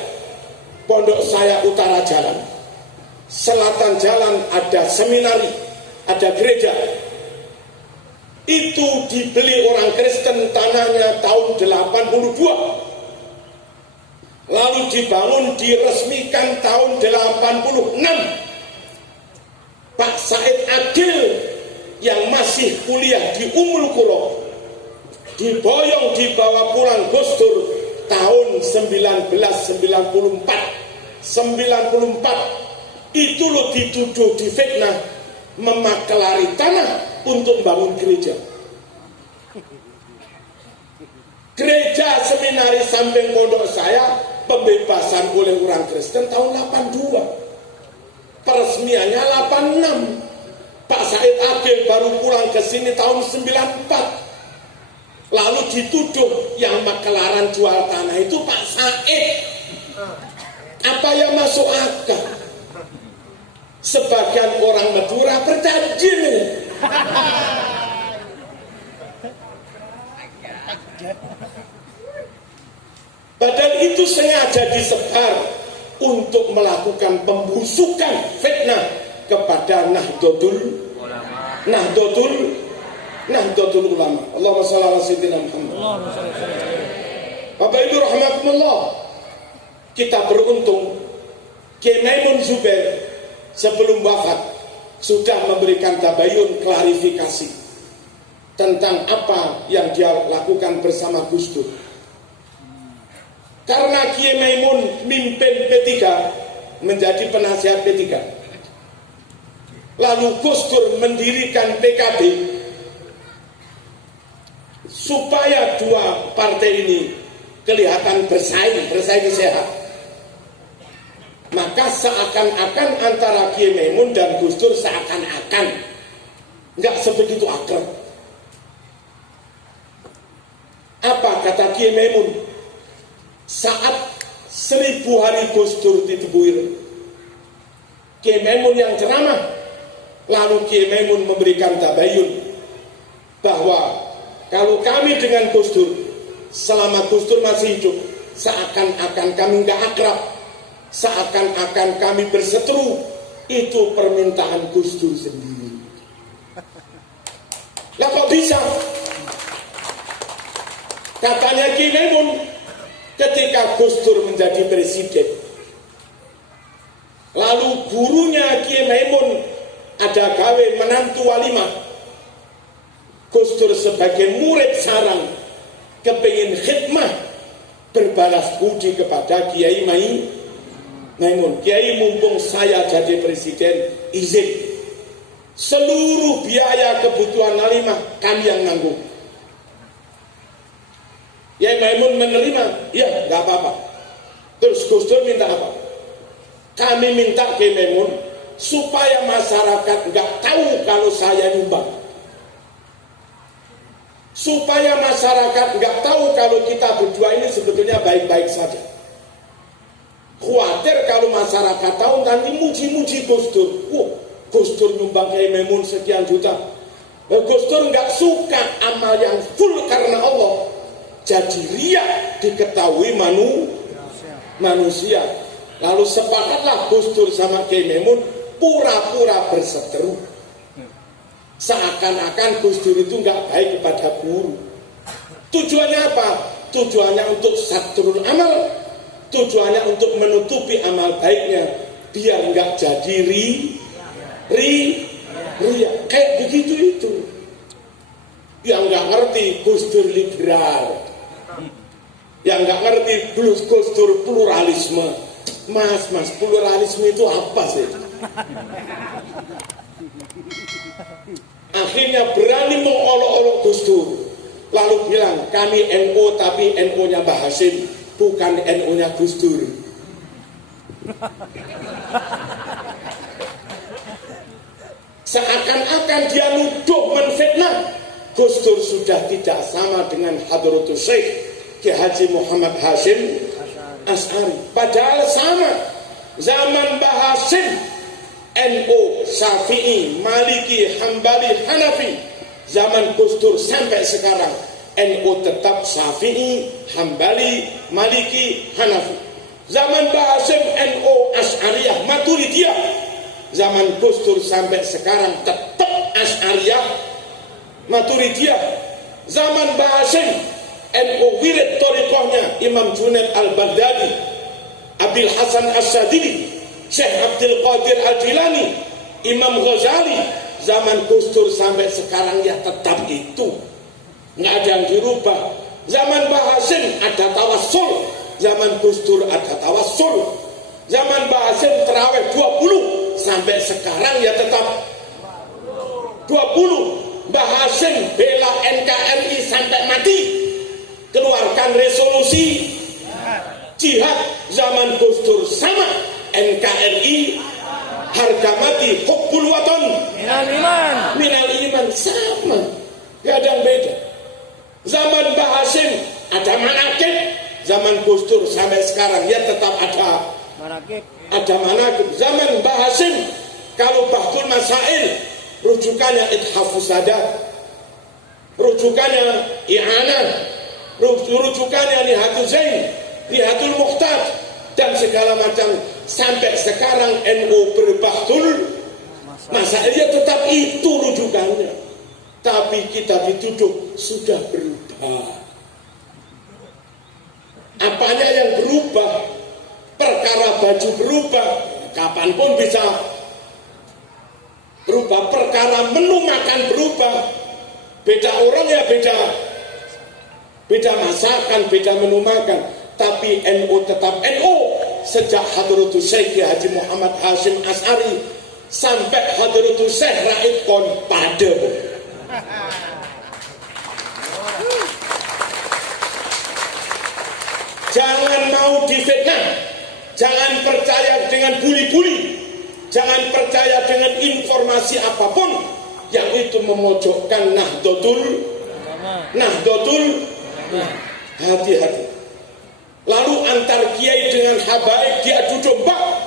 utara jalan, selatan jalan ada seminari, ada gereja. Itu dibeli orang Kristen tanahnya tahun 82. Lalu dibangun, diresmikan tahun 86. Pak Said Agil yang masih kuliah di Ummul Qura diboyong dibawa pulang Gus Dur tahun 1994. Itu lo dituduh, difitnah, memakelari tanah untuk bangun gereja. Gereja seminari samping pondok saya pembebasan oleh orang Kristen tahun 82. Peresmiannya 86. Pak Said Agil baru pulang ke sini tahun 94. Lalu dituduh yang makelaran jual tanah itu Pak Said. Apa yang masuk akal? Sebagian orang Madura berjanji nih. Padahal itu sengaja disebar untuk melakukan pembusukan, fitnah kepada Nahdlatul Ulama. Allahumma shalli ala sayyidina Muhammad. Bapak Ibu rahimakumullah, kita beruntung Kiai Maimun Zubair sebelum wafat sudah memberikan tabayun, klarifikasi tentang apa yang dia lakukan bersama Gus Dur. Karena Kiai Maimun mimpin P3, menjadi penasihat P3, lalu Gus Dur mendirikan PKB, supaya dua partai ini kelihatan bersaing sehat, maka seakan-akan antara Kiai Maimun dan Gus Dur seakan-akan nggak sebegitu akrab. Apa kata Kiai Maimun saat 1000 hari Gus Dur ditebuir? Kiai Maimun yang ceramah, lalu Kiai Maimun memberikan tabayun bahwa kalau kami dengan Gus Dur selama Gus Dur masih hidup, seakan-akan kami nggak akrab, seakan-akan kami berseteru. Itu permintaan Gus Dur sendiri. Lah kok bisa? Katanya Kiai Maimun ketika Gus Dur menjadi presiden, lalu gurunya Kiai Maimun ada gawe menantu walimah. Gus Dur sebagai murid sarang kepingin khidmah, berbalas budi kepada Kiai Maimun. Kiai, mumpung saya jadi presiden, izin seluruh biaya kebutuhan walimah kami yang nanggung. Kiai Maimun menerima, ya nggak apa-apa. Terus Gus Dur minta apa? Kami minta Kiai Maimun supaya masyarakat nggak tahu kalau saya nyumbang, supaya masyarakat nggak tahu kalau kita berdua ini sebetulnya baik-baik saja. Khawatir kalau masyarakat tahu nanti muji-muji Gus Dur. Wah, Gus Dur nyumbang Kiai Maimun sekian juta. Gus Dur nggak suka amal yang full karena Allah, jadi riak diketahui manusia. Lalu sepakatlah Gus Dur sama Kiai Maimun pura-pura berseteru, seakan-akan Gus Dur itu nggak baik kepada guru. Tujuannya apa? Tujuannya untuk satrul amal, tujuannya untuk menutupi amal baiknya, biar nggak jadi ria. Kayak begitu itu. Yang nggak ngerti Gus Dur liberal, yang nggak ngerti Gus Dur pluralisme. Mas, pluralisme itu apa sih? Akhirnya berani mengolok-olok Gus Dur. Lalu bilang, kami NU tapi NU-nya Mbah Hasim, bukan NU-nya Gus Dur. Seakan-akan dia nuduh menfitnah. Gus Dur sudah tidak sama dengan Hadratus Syekh Kiai Haji Muhammad Hasyim Asy'ari. Padahal sama. Zaman Mbah Hasim, NU, Syafi'i, Maliki, Hambali, Hanafi. Zaman Gus Dur sampai sekarang, NU tetap Syafi'i, Hambali, Maliki, Hanafi. Zaman Mbah Hasim, NU, Asy'ariyah, Maturidiyah. Zaman Gus Dur sampai sekarang tetap Asy'ariyah, Maturidiyah. Zaman Mbah Hasim, NU wirid thariqahnya Imam Junaid Al-Baghdadi, Abil Hasan Asy-Syadzili, Syekh Abdul Qadir Al-Jilani, Imam Ghazali. Zaman Gus Dur sampai sekarang ya tetap itu, nggak ada yang dirubah. Zaman Mbah Hasim ada tawassul, zaman Gus Dur ada tawassul. Zaman Mbah Hasim terawih 20, sampai sekarang ya tetap 20. Mbah Hasim bela NKRI sampai mati, keluarkan resolusi jihad. Zaman Gus Dur sama, NKRI harga mati, hubbul watan minal iman, sama, gak ada yang beda. Zaman Mbah Hasim ada manakib, zaman Gus Dur sampai sekarang ya tetap ada manakib. Zaman Mbah Hasim kalau Bahtul Masail rujukannya Ithafus Sadat, rujukannya I'anah, rujukannya Nihatul Zain, Nihatul Muhtaj, dan segala macam. Sampai sekarang NU berbahtul masalahnya tetap itu rujukannya. Tapi kita dituduh sudah berubah. Apanya yang berubah? Perkara baju berubah, kapanpun bisa berubah. Perkara menu makan berubah, beda orang ya beda masakan, beda menu makan. Tapi NU tetap NU. Sejak Hadratus Syekh Haji Muhammad Hasyim Asy'ari sampai Hadratus Syekh Raid Kon Padem. Jangan mau difitnah, jangan percaya dengan buli-buli, jangan percaya dengan informasi apapun yang itu memojokkan Nahdlatul. Hati-hati. Lalu antar kiai dengan habaib diadu domba,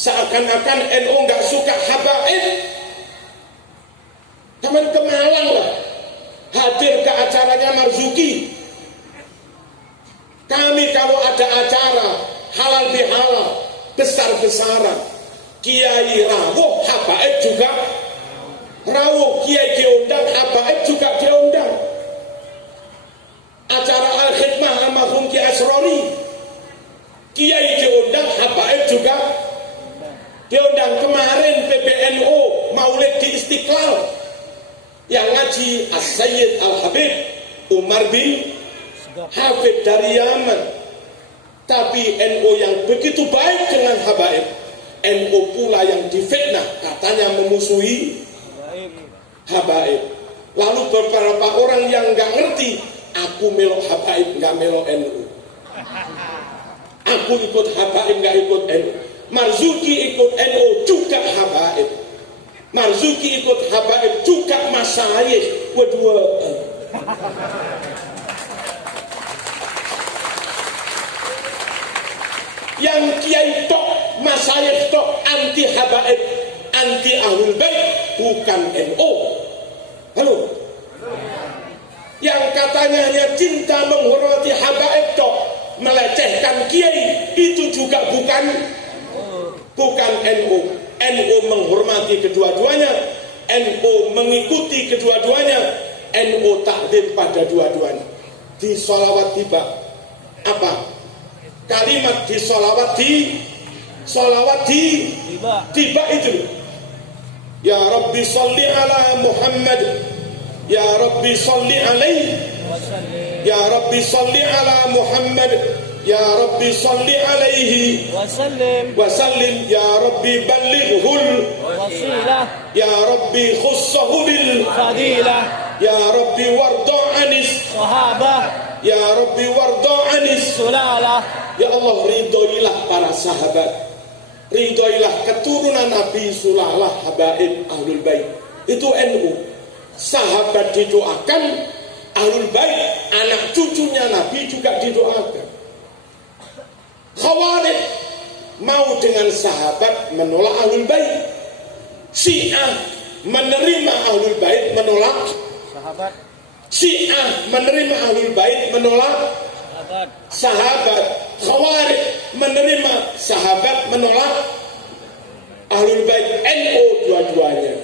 seakan-akan NU nggak suka habaib. Teman ke Malang lah, hadir ke acaranya Marzuki. Kami kalau ada acara halal bihalal, besar-besaran, kiai rawuh, habaib juga rawuh, kiai diundang, habaib juga diundang. Acara Al-Khidmah almarhum Kiai Asrori, kiai diundang, habaib juga diundang. Kemarin PBNU Maulid di Istiqlal yang ngaji As-Sayyid Al-Habib Umar bin Hafid dari Yaman. Tapi NU yang begitu baik dengan habaib, NU pula yang difitnah, katanya memusuhi habaib. Lalu beberapa orang yang nggak ngerti, aku melok habaib nggak melok NU, aku ikut habaib nggak ikut NU. Marzuki ikut NU juga habaib, Marzuki ikut habaib juga masyayikh. Kedua yang kiai tok, masyayikh tok, anti habaib, anti ahlul bait, bukan NU. Halo, yang katanya hanya cinta menghormati habaib tok, melecehkan kiai, itu juga bukan NU. NU menghormati kedua-duanya, NU mengikuti kedua-duanya, NU takdim pada dua-duanya. Di sholawat tiba apa? Kalimat di sholawat tiba itu, ya Rabbi sholli ala Muhammad, ya Rabbi sholli alaihi, ya Rabbi sholli ala Muhammad, ya Rabbi sholli alaihi wa sallim, ya Rabbi ballighul Ya Rabbi khussahu bil fadilah. Ya Rabbi warda anis Sahabah. Ya Rabbi warda anis Sulalah. Ya Allah, ridhoilah para sahabat, ridhoilah keturunan Nabi Sulalah, habaib Ahlul Bait. Itu NU. Sahabat didoakan, Ahlul Bait, anak cucunya Nabi juga didoakan. Khawarij mau dengan sahabat, menolak Ahlul Bait. Syiah menerima Ahlul Bait, menolak Sahabat. Syiah menerima Ahlul Bait, menolak Sahabat. sahabat. Khawarij menerima sahabat, menolak Ahlul Bait. NU dua-duanya.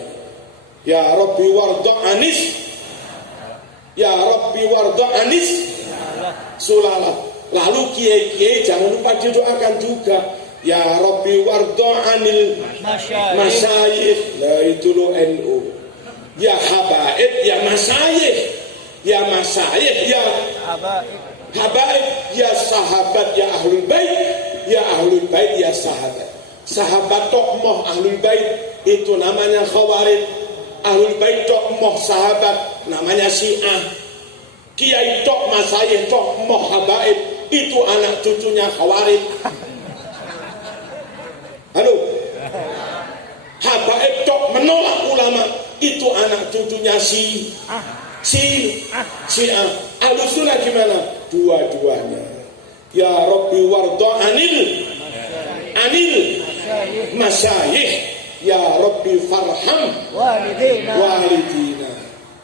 Ya Rabbi warda anis Ya Rabbi warda anis Sulalah. Lalu kiai-kiai jangan lupa didoakan juga. Ya Rabbi warda anil masyayikh. Nah itu lo NU. Ya habaib, ya masyayikh. Ya masyayikh, ya habaib, ya sahabat, ya Ahlul Bait. Ya Ahlul Bait, ya sahabat. Sahabat tok moh Ahlul Bait, itu namanya Khawarij. Ahlul Bait tok moh sahabat, namanya Syiah. Kiai tok masyayikh tok moh habaib, itu anak cucunya Khawarij. Halo. Habaib tok menolak ulama, itu anak cucunya Syiah. Ahlus Sunnah gimana? Dua-duanya. Ya Rabbi warda anil masyayikh. Ya Rabbi farham walidina.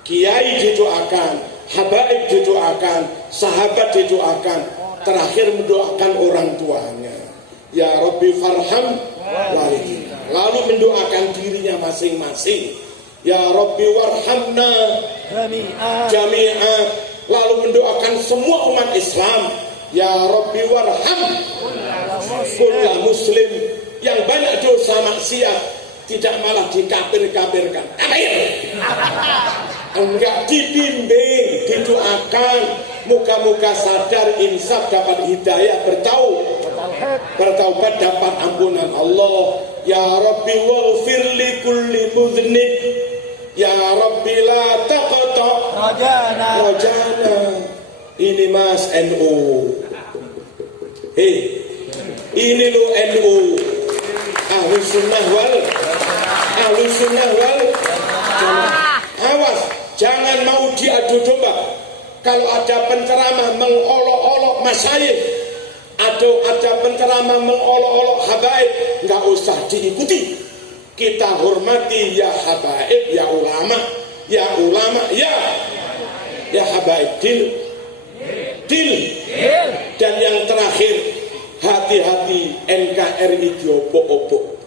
Kiai didoakan, habaib didoakan, sahabat didoakan, terakhir mendoakan orang tuanya. Ya Rabbi farham walidina. Lalu mendoakan dirinya masing-masing. Ya Rabbi warhamna jami'a. Lalu mendoakan semua umat Islam. Ya Rabbi warham kulla muslim. Yang banyak dosa maksiat, tidak malah dikafir-kafirkan. Kafir. Enggak, dibimbing, didoakan. Muka-muka sadar, insaf, dapat hidayah, bertaubat, dapat ampunan Allah. Ya Rabbi waghfir li kulli mudhnib. Ya Rabbi la taqta rajana. Ini Mas NU. Ini lo NU. Ahlus Sunnah wal awas, jangan mau diadu domba. Kalau ada penceramah mengolok-olok masyayikh, atau ada penceramah mengolok-olok habaib, nggak usah diikuti. Kita hormati ya habaib, ya ulama, ya habaib. Dil. Dan yang terakhir, hati-hati NKRI diobok-obok.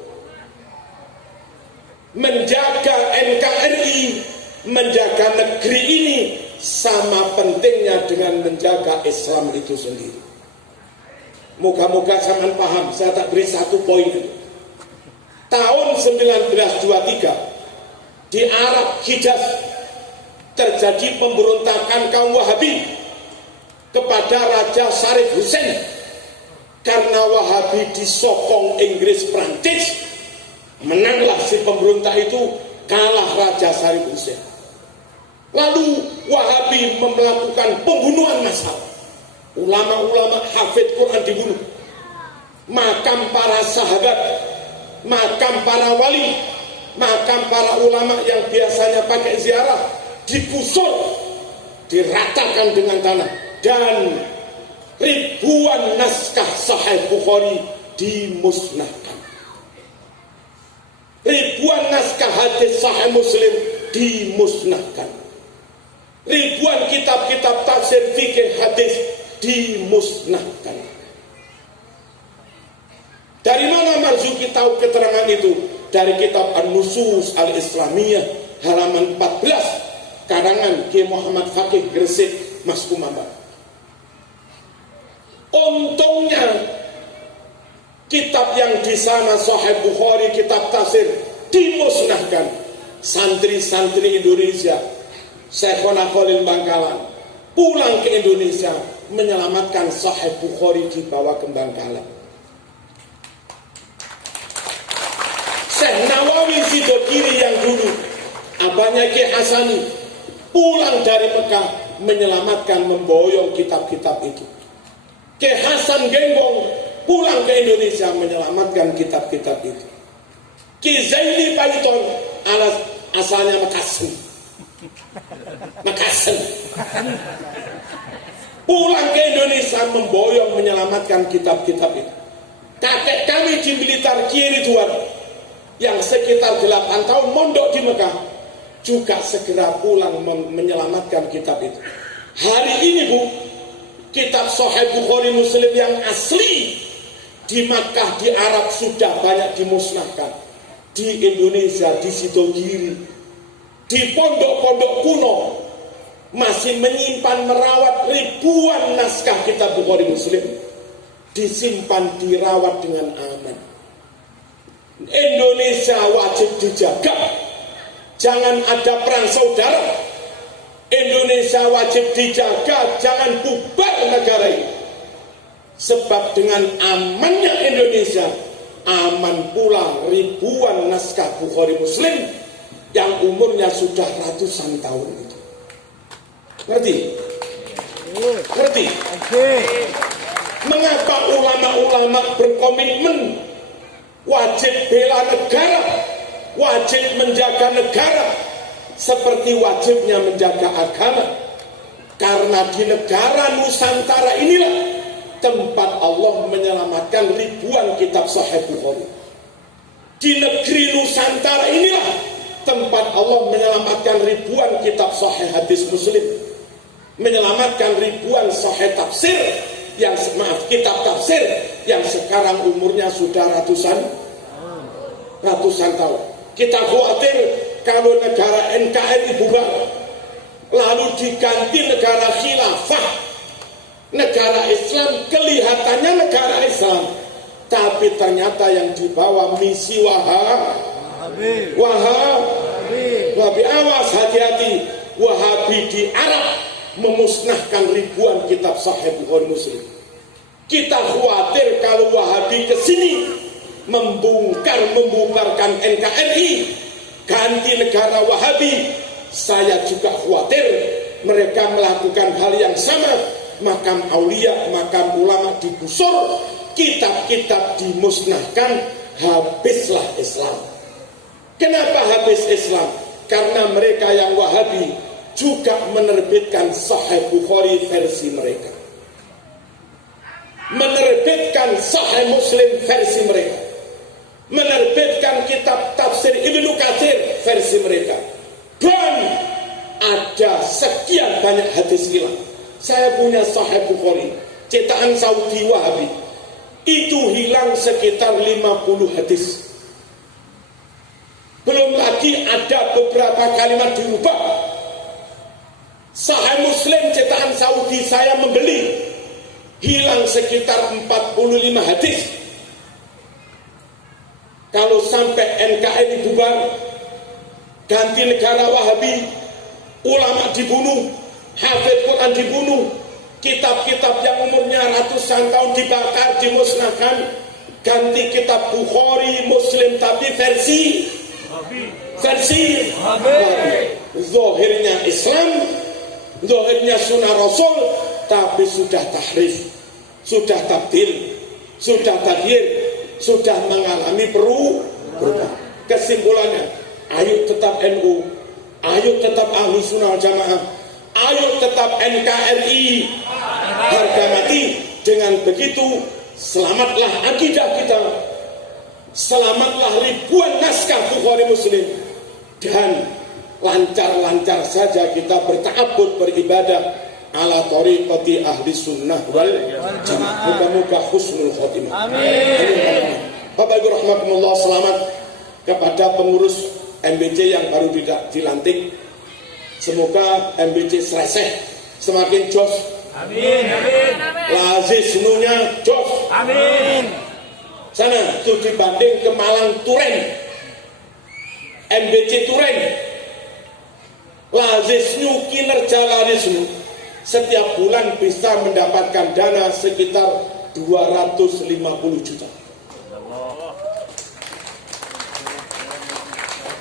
Menjaga NKRI, menjaga negeri ini sama pentingnya dengan menjaga Islam itu sendiri. Moga-moga jangan paham, saya tak beri satu poin. Tahun 1923 di Arab Hijaz terjadi pemberontakan kaum Wahabi kepada Raja Syarif Hussein. Karena Wahabi disokong Inggris Prancis, menanglah si pemberontak itu, kalah Raja Syarif Hussein. Lalu Wahabi melakukan pembunuhan massal. Ulama-ulama hafid Quran dibunuh. Makam para sahabat, makam para wali, makam para ulama yang biasanya pakai ziarah digusur, diratakan dengan tanah. Dan ribuan naskah Sahih Bukhari dimusnahkan. Ribuan naskah hadis Sahih Muslim dimusnahkan. Ribuan kitab-kitab tafsir fikih hadis dimusnahkan. Dari mana Marzuki tahu keterangan itu? Dari kitab An-Nusus Al-Islamiyah halaman 14 karangan Ki Muhammad Fakih Gresik Mas Kumamba. Untungnya kitab yang di sana Sahih Bukhari, kitab tafsir dimusnahkan. Santri-santri Indonesia, Syekhona Khalil Bangkalan pulang ke Indonesia menyelamatkan Sahih Bukhari dibawa ke Bangkalan. Syekh Nawawi Sidogiri yang dulu abahnya Ki Hasani pulang dari Mekah menyelamatkan, memboyong kitab-kitab itu. Ki Hasan Genggong pulang ke Indonesia menyelamatkan kitab-kitab itu. Ki Zaini Paiton asalnya Makassar. Pulang ke Indonesia memboyong menyelamatkan kitab-kitab itu. Kakek kami di Blitar Kiai Ridwan yang sekitar 8 tahun mondok di Mekah juga segera pulang menyelamatkan kitab itu. Hari ini Bu, kitab Sahih Bukhari Muslim yang asli di Makkah, di Arab sudah banyak dimusnahkan. Di Indonesia, di Sidogiri, di pondok-pondok kuno masih menyimpan, merawat ribuan naskah kitab Bukhari Muslim, disimpan, dirawat dengan aman. Indonesia wajib dijaga, jangan ada perang saudara. Indonesia wajib dijaga, jangan bubar negara ini. Sebab dengan amannya Indonesia, aman pula ribuan naskah Bukhari Muslim yang umurnya sudah ratusan tahun itu. Ngerti? Ngerti? Mengapa ulama-ulama berkomitmen wajib bela negara, wajib menjaga negara seperti wajibnya menjaga agama? Karena di negara Nusantara inilah tempat Allah menyelamatkan ribuan kitab Sahih Bukhari. Di negeri Nusantara inilah tempat Allah menyelamatkan ribuan kitab Sahih Hadis Muslim, menyelamatkan ribuan Sahih tafsir yang kitab tafsir yang sekarang umurnya sudah ratusan tahun. Kita khawatir kalau negara NKRI bubar, lalu diganti negara khilafah, negara Islam, kelihatannya negara Islam, tapi ternyata yang dibawa misi Wahabi. Awas, hati-hati. Wahabi di Arab memusnahkan ribuan kitab Sahih Bukhari Muslim. Kita khawatir kalau Wahabi ke sini membubarkan NKRI, ganti negara Wahabi. Saya juga khawatir mereka melakukan hal yang sama. Makam aulia, makam ulama digusur, kitab-kitab dimusnahkan, habislah Islam. Kenapa habis Islam? Karena mereka yang Wahabi juga menerbitkan Sahih Bukhari versi mereka, menerbitkan Sahih Muslim versi mereka, menerbitkan kitab tafsir Ibnu Katsir versi mereka, dan ada sekian banyak hadis hilang. Saya punya Sahih Bukhari cetakan Saudi Wahabi, itu hilang sekitar 50 hadis. Belum lagi ada beberapa kalimat dirubah. Sahih Muslim cetakan Saudi saya membeli, hilang sekitar 45 hadis. Kalau sampai NKRI bubar, ganti negara Wahabi, ulama dibunuh, hafid Quran dibunuh, kitab-kitab yang umurnya ratusan tahun dibakar, dimusnahkan, ganti kitab Bukhari Muslim tapi versi zahirnya Islam, zahirnya sunnah Rasul, tapi sudah tahrif, sudah tabdil, sudah taghyir, sudah mengalami perubahan. Kesimpulannya, ayo tetap NU, ayo tetap Ahlu Sunnah wal Jamaah, ayo tetap NKRI harga mati. Dengan begitu selamatlah akidah kita, selamatlah ribuan naskah Bukhari Muslim, dan lancar-lancar saja kita berta'abbud, beribadah ala tariqati ahli sunnah wal jamaah. Moga-moga husnul khotimah. Amin. Bapak Ibu rahmatullah, selamat kepada pengurus MBC yang baru dilantik. Semoga MBC selesai, semakin jos. Amin. Lazis senunya jos. Amin. Sana studi banding ke Malang Turen, MBC Turen, lazisnya kinerja larismu setiap bulan bisa mendapatkan dana sekitar 250 juta.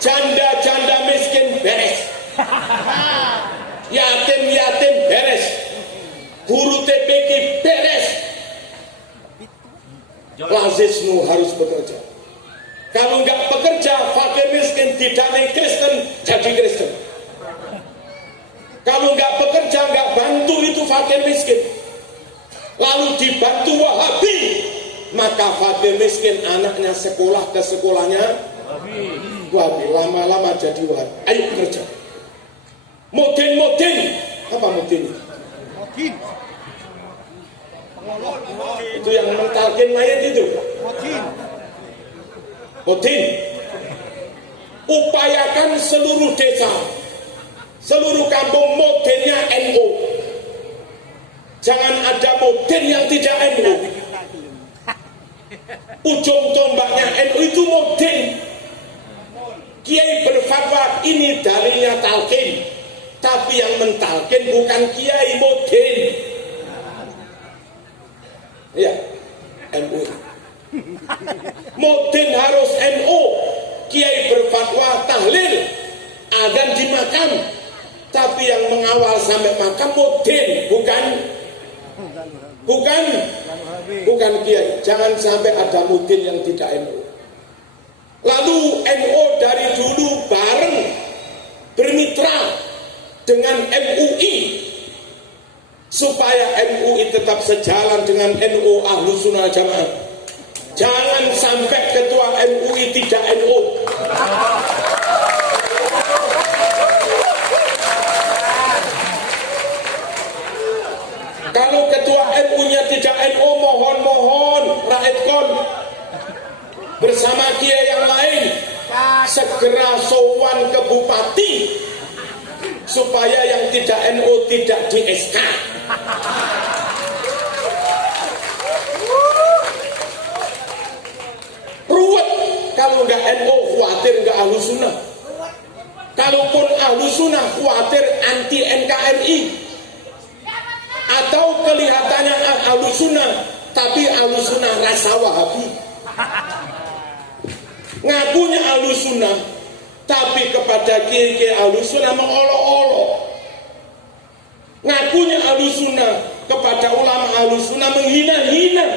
janda-janda miskin beres, yatim-yatim beres, guru TPQ beres. Lazismu harus bekerja. Kalau nggak bekerja, fakir miskin didamai Kristen, jadi Kristen. Kalau nggak bekerja, nggak bantu itu fakir miskin, lalu dibantu Wahabi, maka fakir miskin anaknya sekolah ke sekolahnya Wahabi, lama-lama jadi Wahabi. Ayo bekerja. Mudin, apa mudin? Itu yang mentalkin mayat itu. Mudin. Upayakan seluruh desa, seluruh kampung mudinnya NU. Jangan ada mudin yang tidak NU. Ujung tombaknya NU itu mudin. Kiai berfatwa ini dalilnya talqin, tapi yang mentalqin bukan kiai, mudin. Ya, NU. Mudin harus NU. Kiai berfatwa tahlil, adzan di makam, tapi yang mengawal sampai makam mudin, bukan kiai. Jangan sampai ada mudin yang tidak NU. Lalu NU dari dulu bareng bermitra dengan MUI supaya MUI tetap sejalan dengan NU Ahlus Sunnah Jamaah. Jangan sampai ketua MUI tidak NU. Kalau ketua MU-nya tidak NU, mohon Raidkon bersama kiai yang lain segera sowan ke bupati supaya yang tidak NU tidak di SK. Ruwet kalau nggak NU, khawatir nggak Ahlus Sunnah. Kalaupun Ahlus Sunnah, khawatir anti NKRI. Atau kelihatannya Ahlus Sunnah, tapi Ahlus Sunnah rasa Wahabi. Ngakunya Ahlus Sunnah, tapi kepada kiai Ahlus Sunnah mengolok-olok. Ngakunya Ahlus Sunnah, kepada ulama Ahlus Sunnah menghina-hina.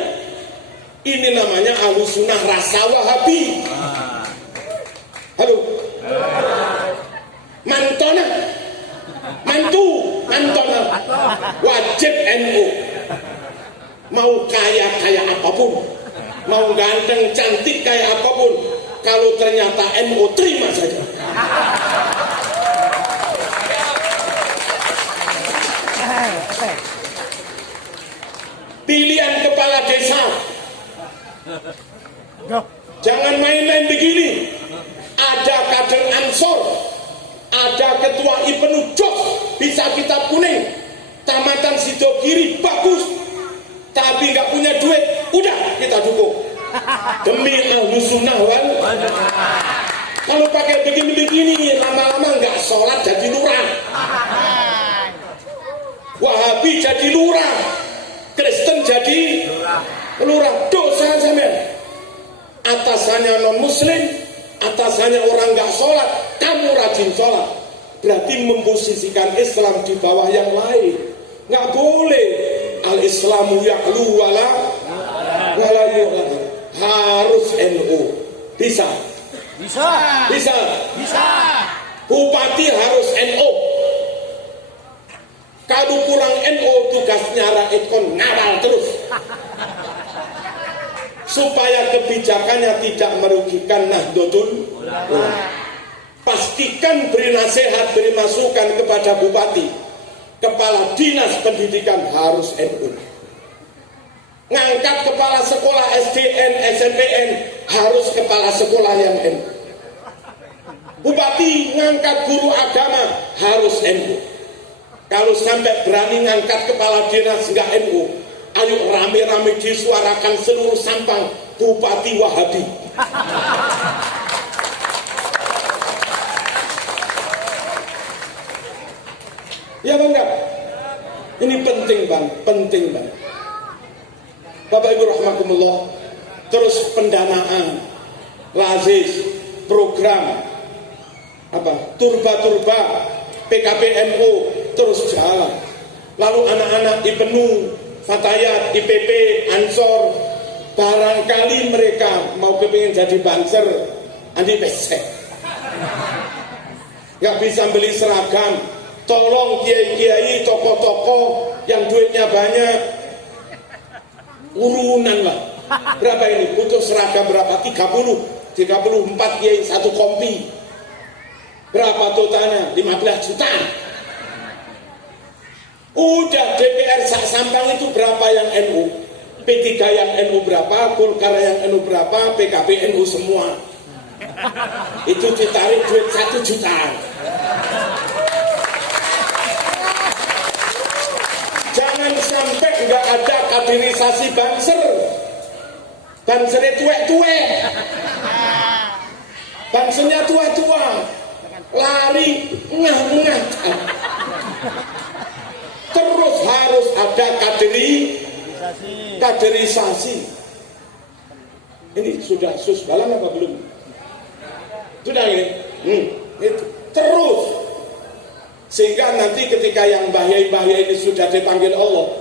Ini namanya Ahlus Sunnah rasa Wahabi. Halo. Mantona, wajib NU. Mau kaya apapun, mau ganteng cantik kayak apapun, kalau ternyata NU terima saja. Pilihan kepala desa, jangan main-main begini. Ada kader Ansor, ada ketua Ibnu Jos, bisa kitab kuning, tamatan Sidogiri bagus, tapi nggak punya duit, udah kita dukung demi Ahlus Sunnah wal. Kalau pakai begini-begini, lama-lama nggak sholat jadi lurah, Wahabi jadi lurah, Kristen jadi lurah. Dosa sampean. Atasannya non muslim, atasannya orang nggak sholat, kamu rajin sholat, berarti memposisikan Islam di bawah yang lain. Nggak boleh. Al Islamu ya'lu wala yu'la. Harus NU. Bisa. Bupati harus NU. Kalau kurang NU, tugasnya Raidkon ngawal terus supaya kebijakannya tidak merugikan Nahdlatul Ulama. Pastikan beri nasihat, beri masukan kepada bupati, kepala dinas pendidikan harus NU. Ngangkat kepala sekolah SDN, SNPN harus kepala sekolah yang NU. Bupati ngangkat guru agama harus NU. Kalau sampai berani ngangkat kepala dinas nggak NU, ayo rame-rame disuarakan seluruh Sampang, Bupati Wahabi. Ya bang, ini penting bang, Bapak Ibu rahimakumullah. Terus pendanaan, lazis, program turba-turba PKPNU terus jalan. Lalu anak-anak IPENU, Fatayat, IPP, Ansor, barangkali mereka mau kepingin jadi banser, anti pesek, nggak bisa beli seragam. Tolong kiai-kiai, tokoh-tokoh yang duitnya banyak, urunan lah. Berapa ini? Butuh seragam berapa? 34 kiai satu kompi. Berapa totalnya? 15 juta. Udah DPR sak sampang itu berapa yang NU? P3 yang NU berapa? Golkar yang NU berapa? PKB NU semua. Itu ditarik duit 1 juta. Jangan sampai nggak ada kaderisasi banser. Bansernya tuwek-tuwek. Bansernya tua-tua. Lari ngah-ngah. Terus harus ada kaderisasi. Ini sudah susbalan apa belum? Sudah ini? Itu. Terus. Sehingga nanti ketika yang bahaya-bahaya ini sudah dipanggil Allah,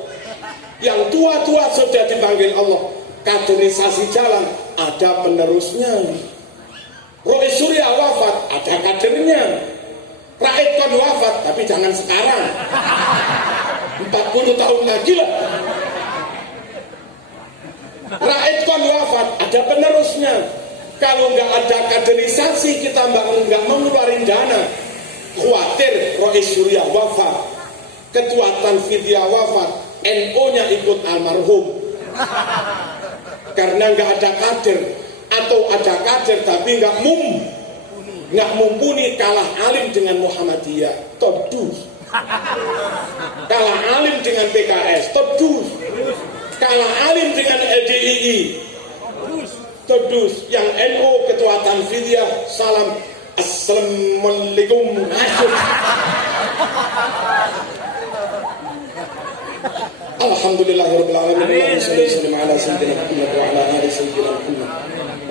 yang tua-tua sudah dipanggil Allah, kaderisasi jalan, ada penerusnya. Rois Surya wafat, ada kadernya. Raid Kon wafat, tapi jangan sekarang. 40 tahun lagi lah. Raid Kon wafat, ada penerusnya. Kalau nggak ada kaderisasi, kita nggak mengeluarkan dana. Khawatir Rois Surya wafat, Ketua Tanfidiyah wafat, NO-nya ikut almarhum. Karena nggak ada kader, atau ada kader tapi nggak mumpuni, kalah alim dengan Muhammadiyah, todus. Kalah alim dengan PKS, todus. Kalah alim dengan LDII, todus. Yang NO Ketua Tanfidiyah, salam assalamualaikum. Alhamdulillahirabbil alamin. Allahumma shalli wa sallim ala sayyidina Muhammad wa ala ali sayyidina Muhammad.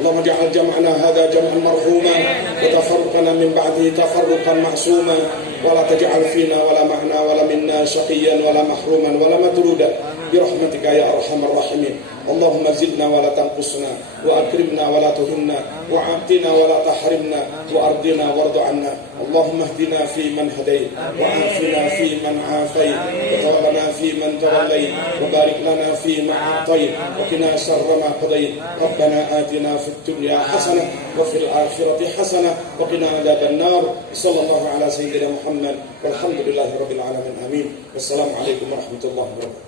اللهم اجعل جمعنا هذا جمعا مرحوما وتفرقنا من بعده تفرقا معصوما ولا تجعل فينا ولا معنا ولا منا شقيا ولا محروما ولا مطرودا برحمتك يا ارحم الراحمين. اللهم زدنا ولا تنقصنا واكرمنا ولا تهنا وعافنا ولا تحرمنا وارضنا وارض عنا. اللهم اهدنا فيمن هديت وعافنا فيمن عافيت وتولنا فيمن توليت وبارك لنا فيما اعطيت وقنا شر ما قضيت. ربنا آتنا في الدنيا حسنة وفي الآخرة حسنة وقنا عذاب النار. صلى الله على سيدنا محمد والحمد لله رب العالمين. آمين. والسلام عليكم ورحمة الله وبركاته.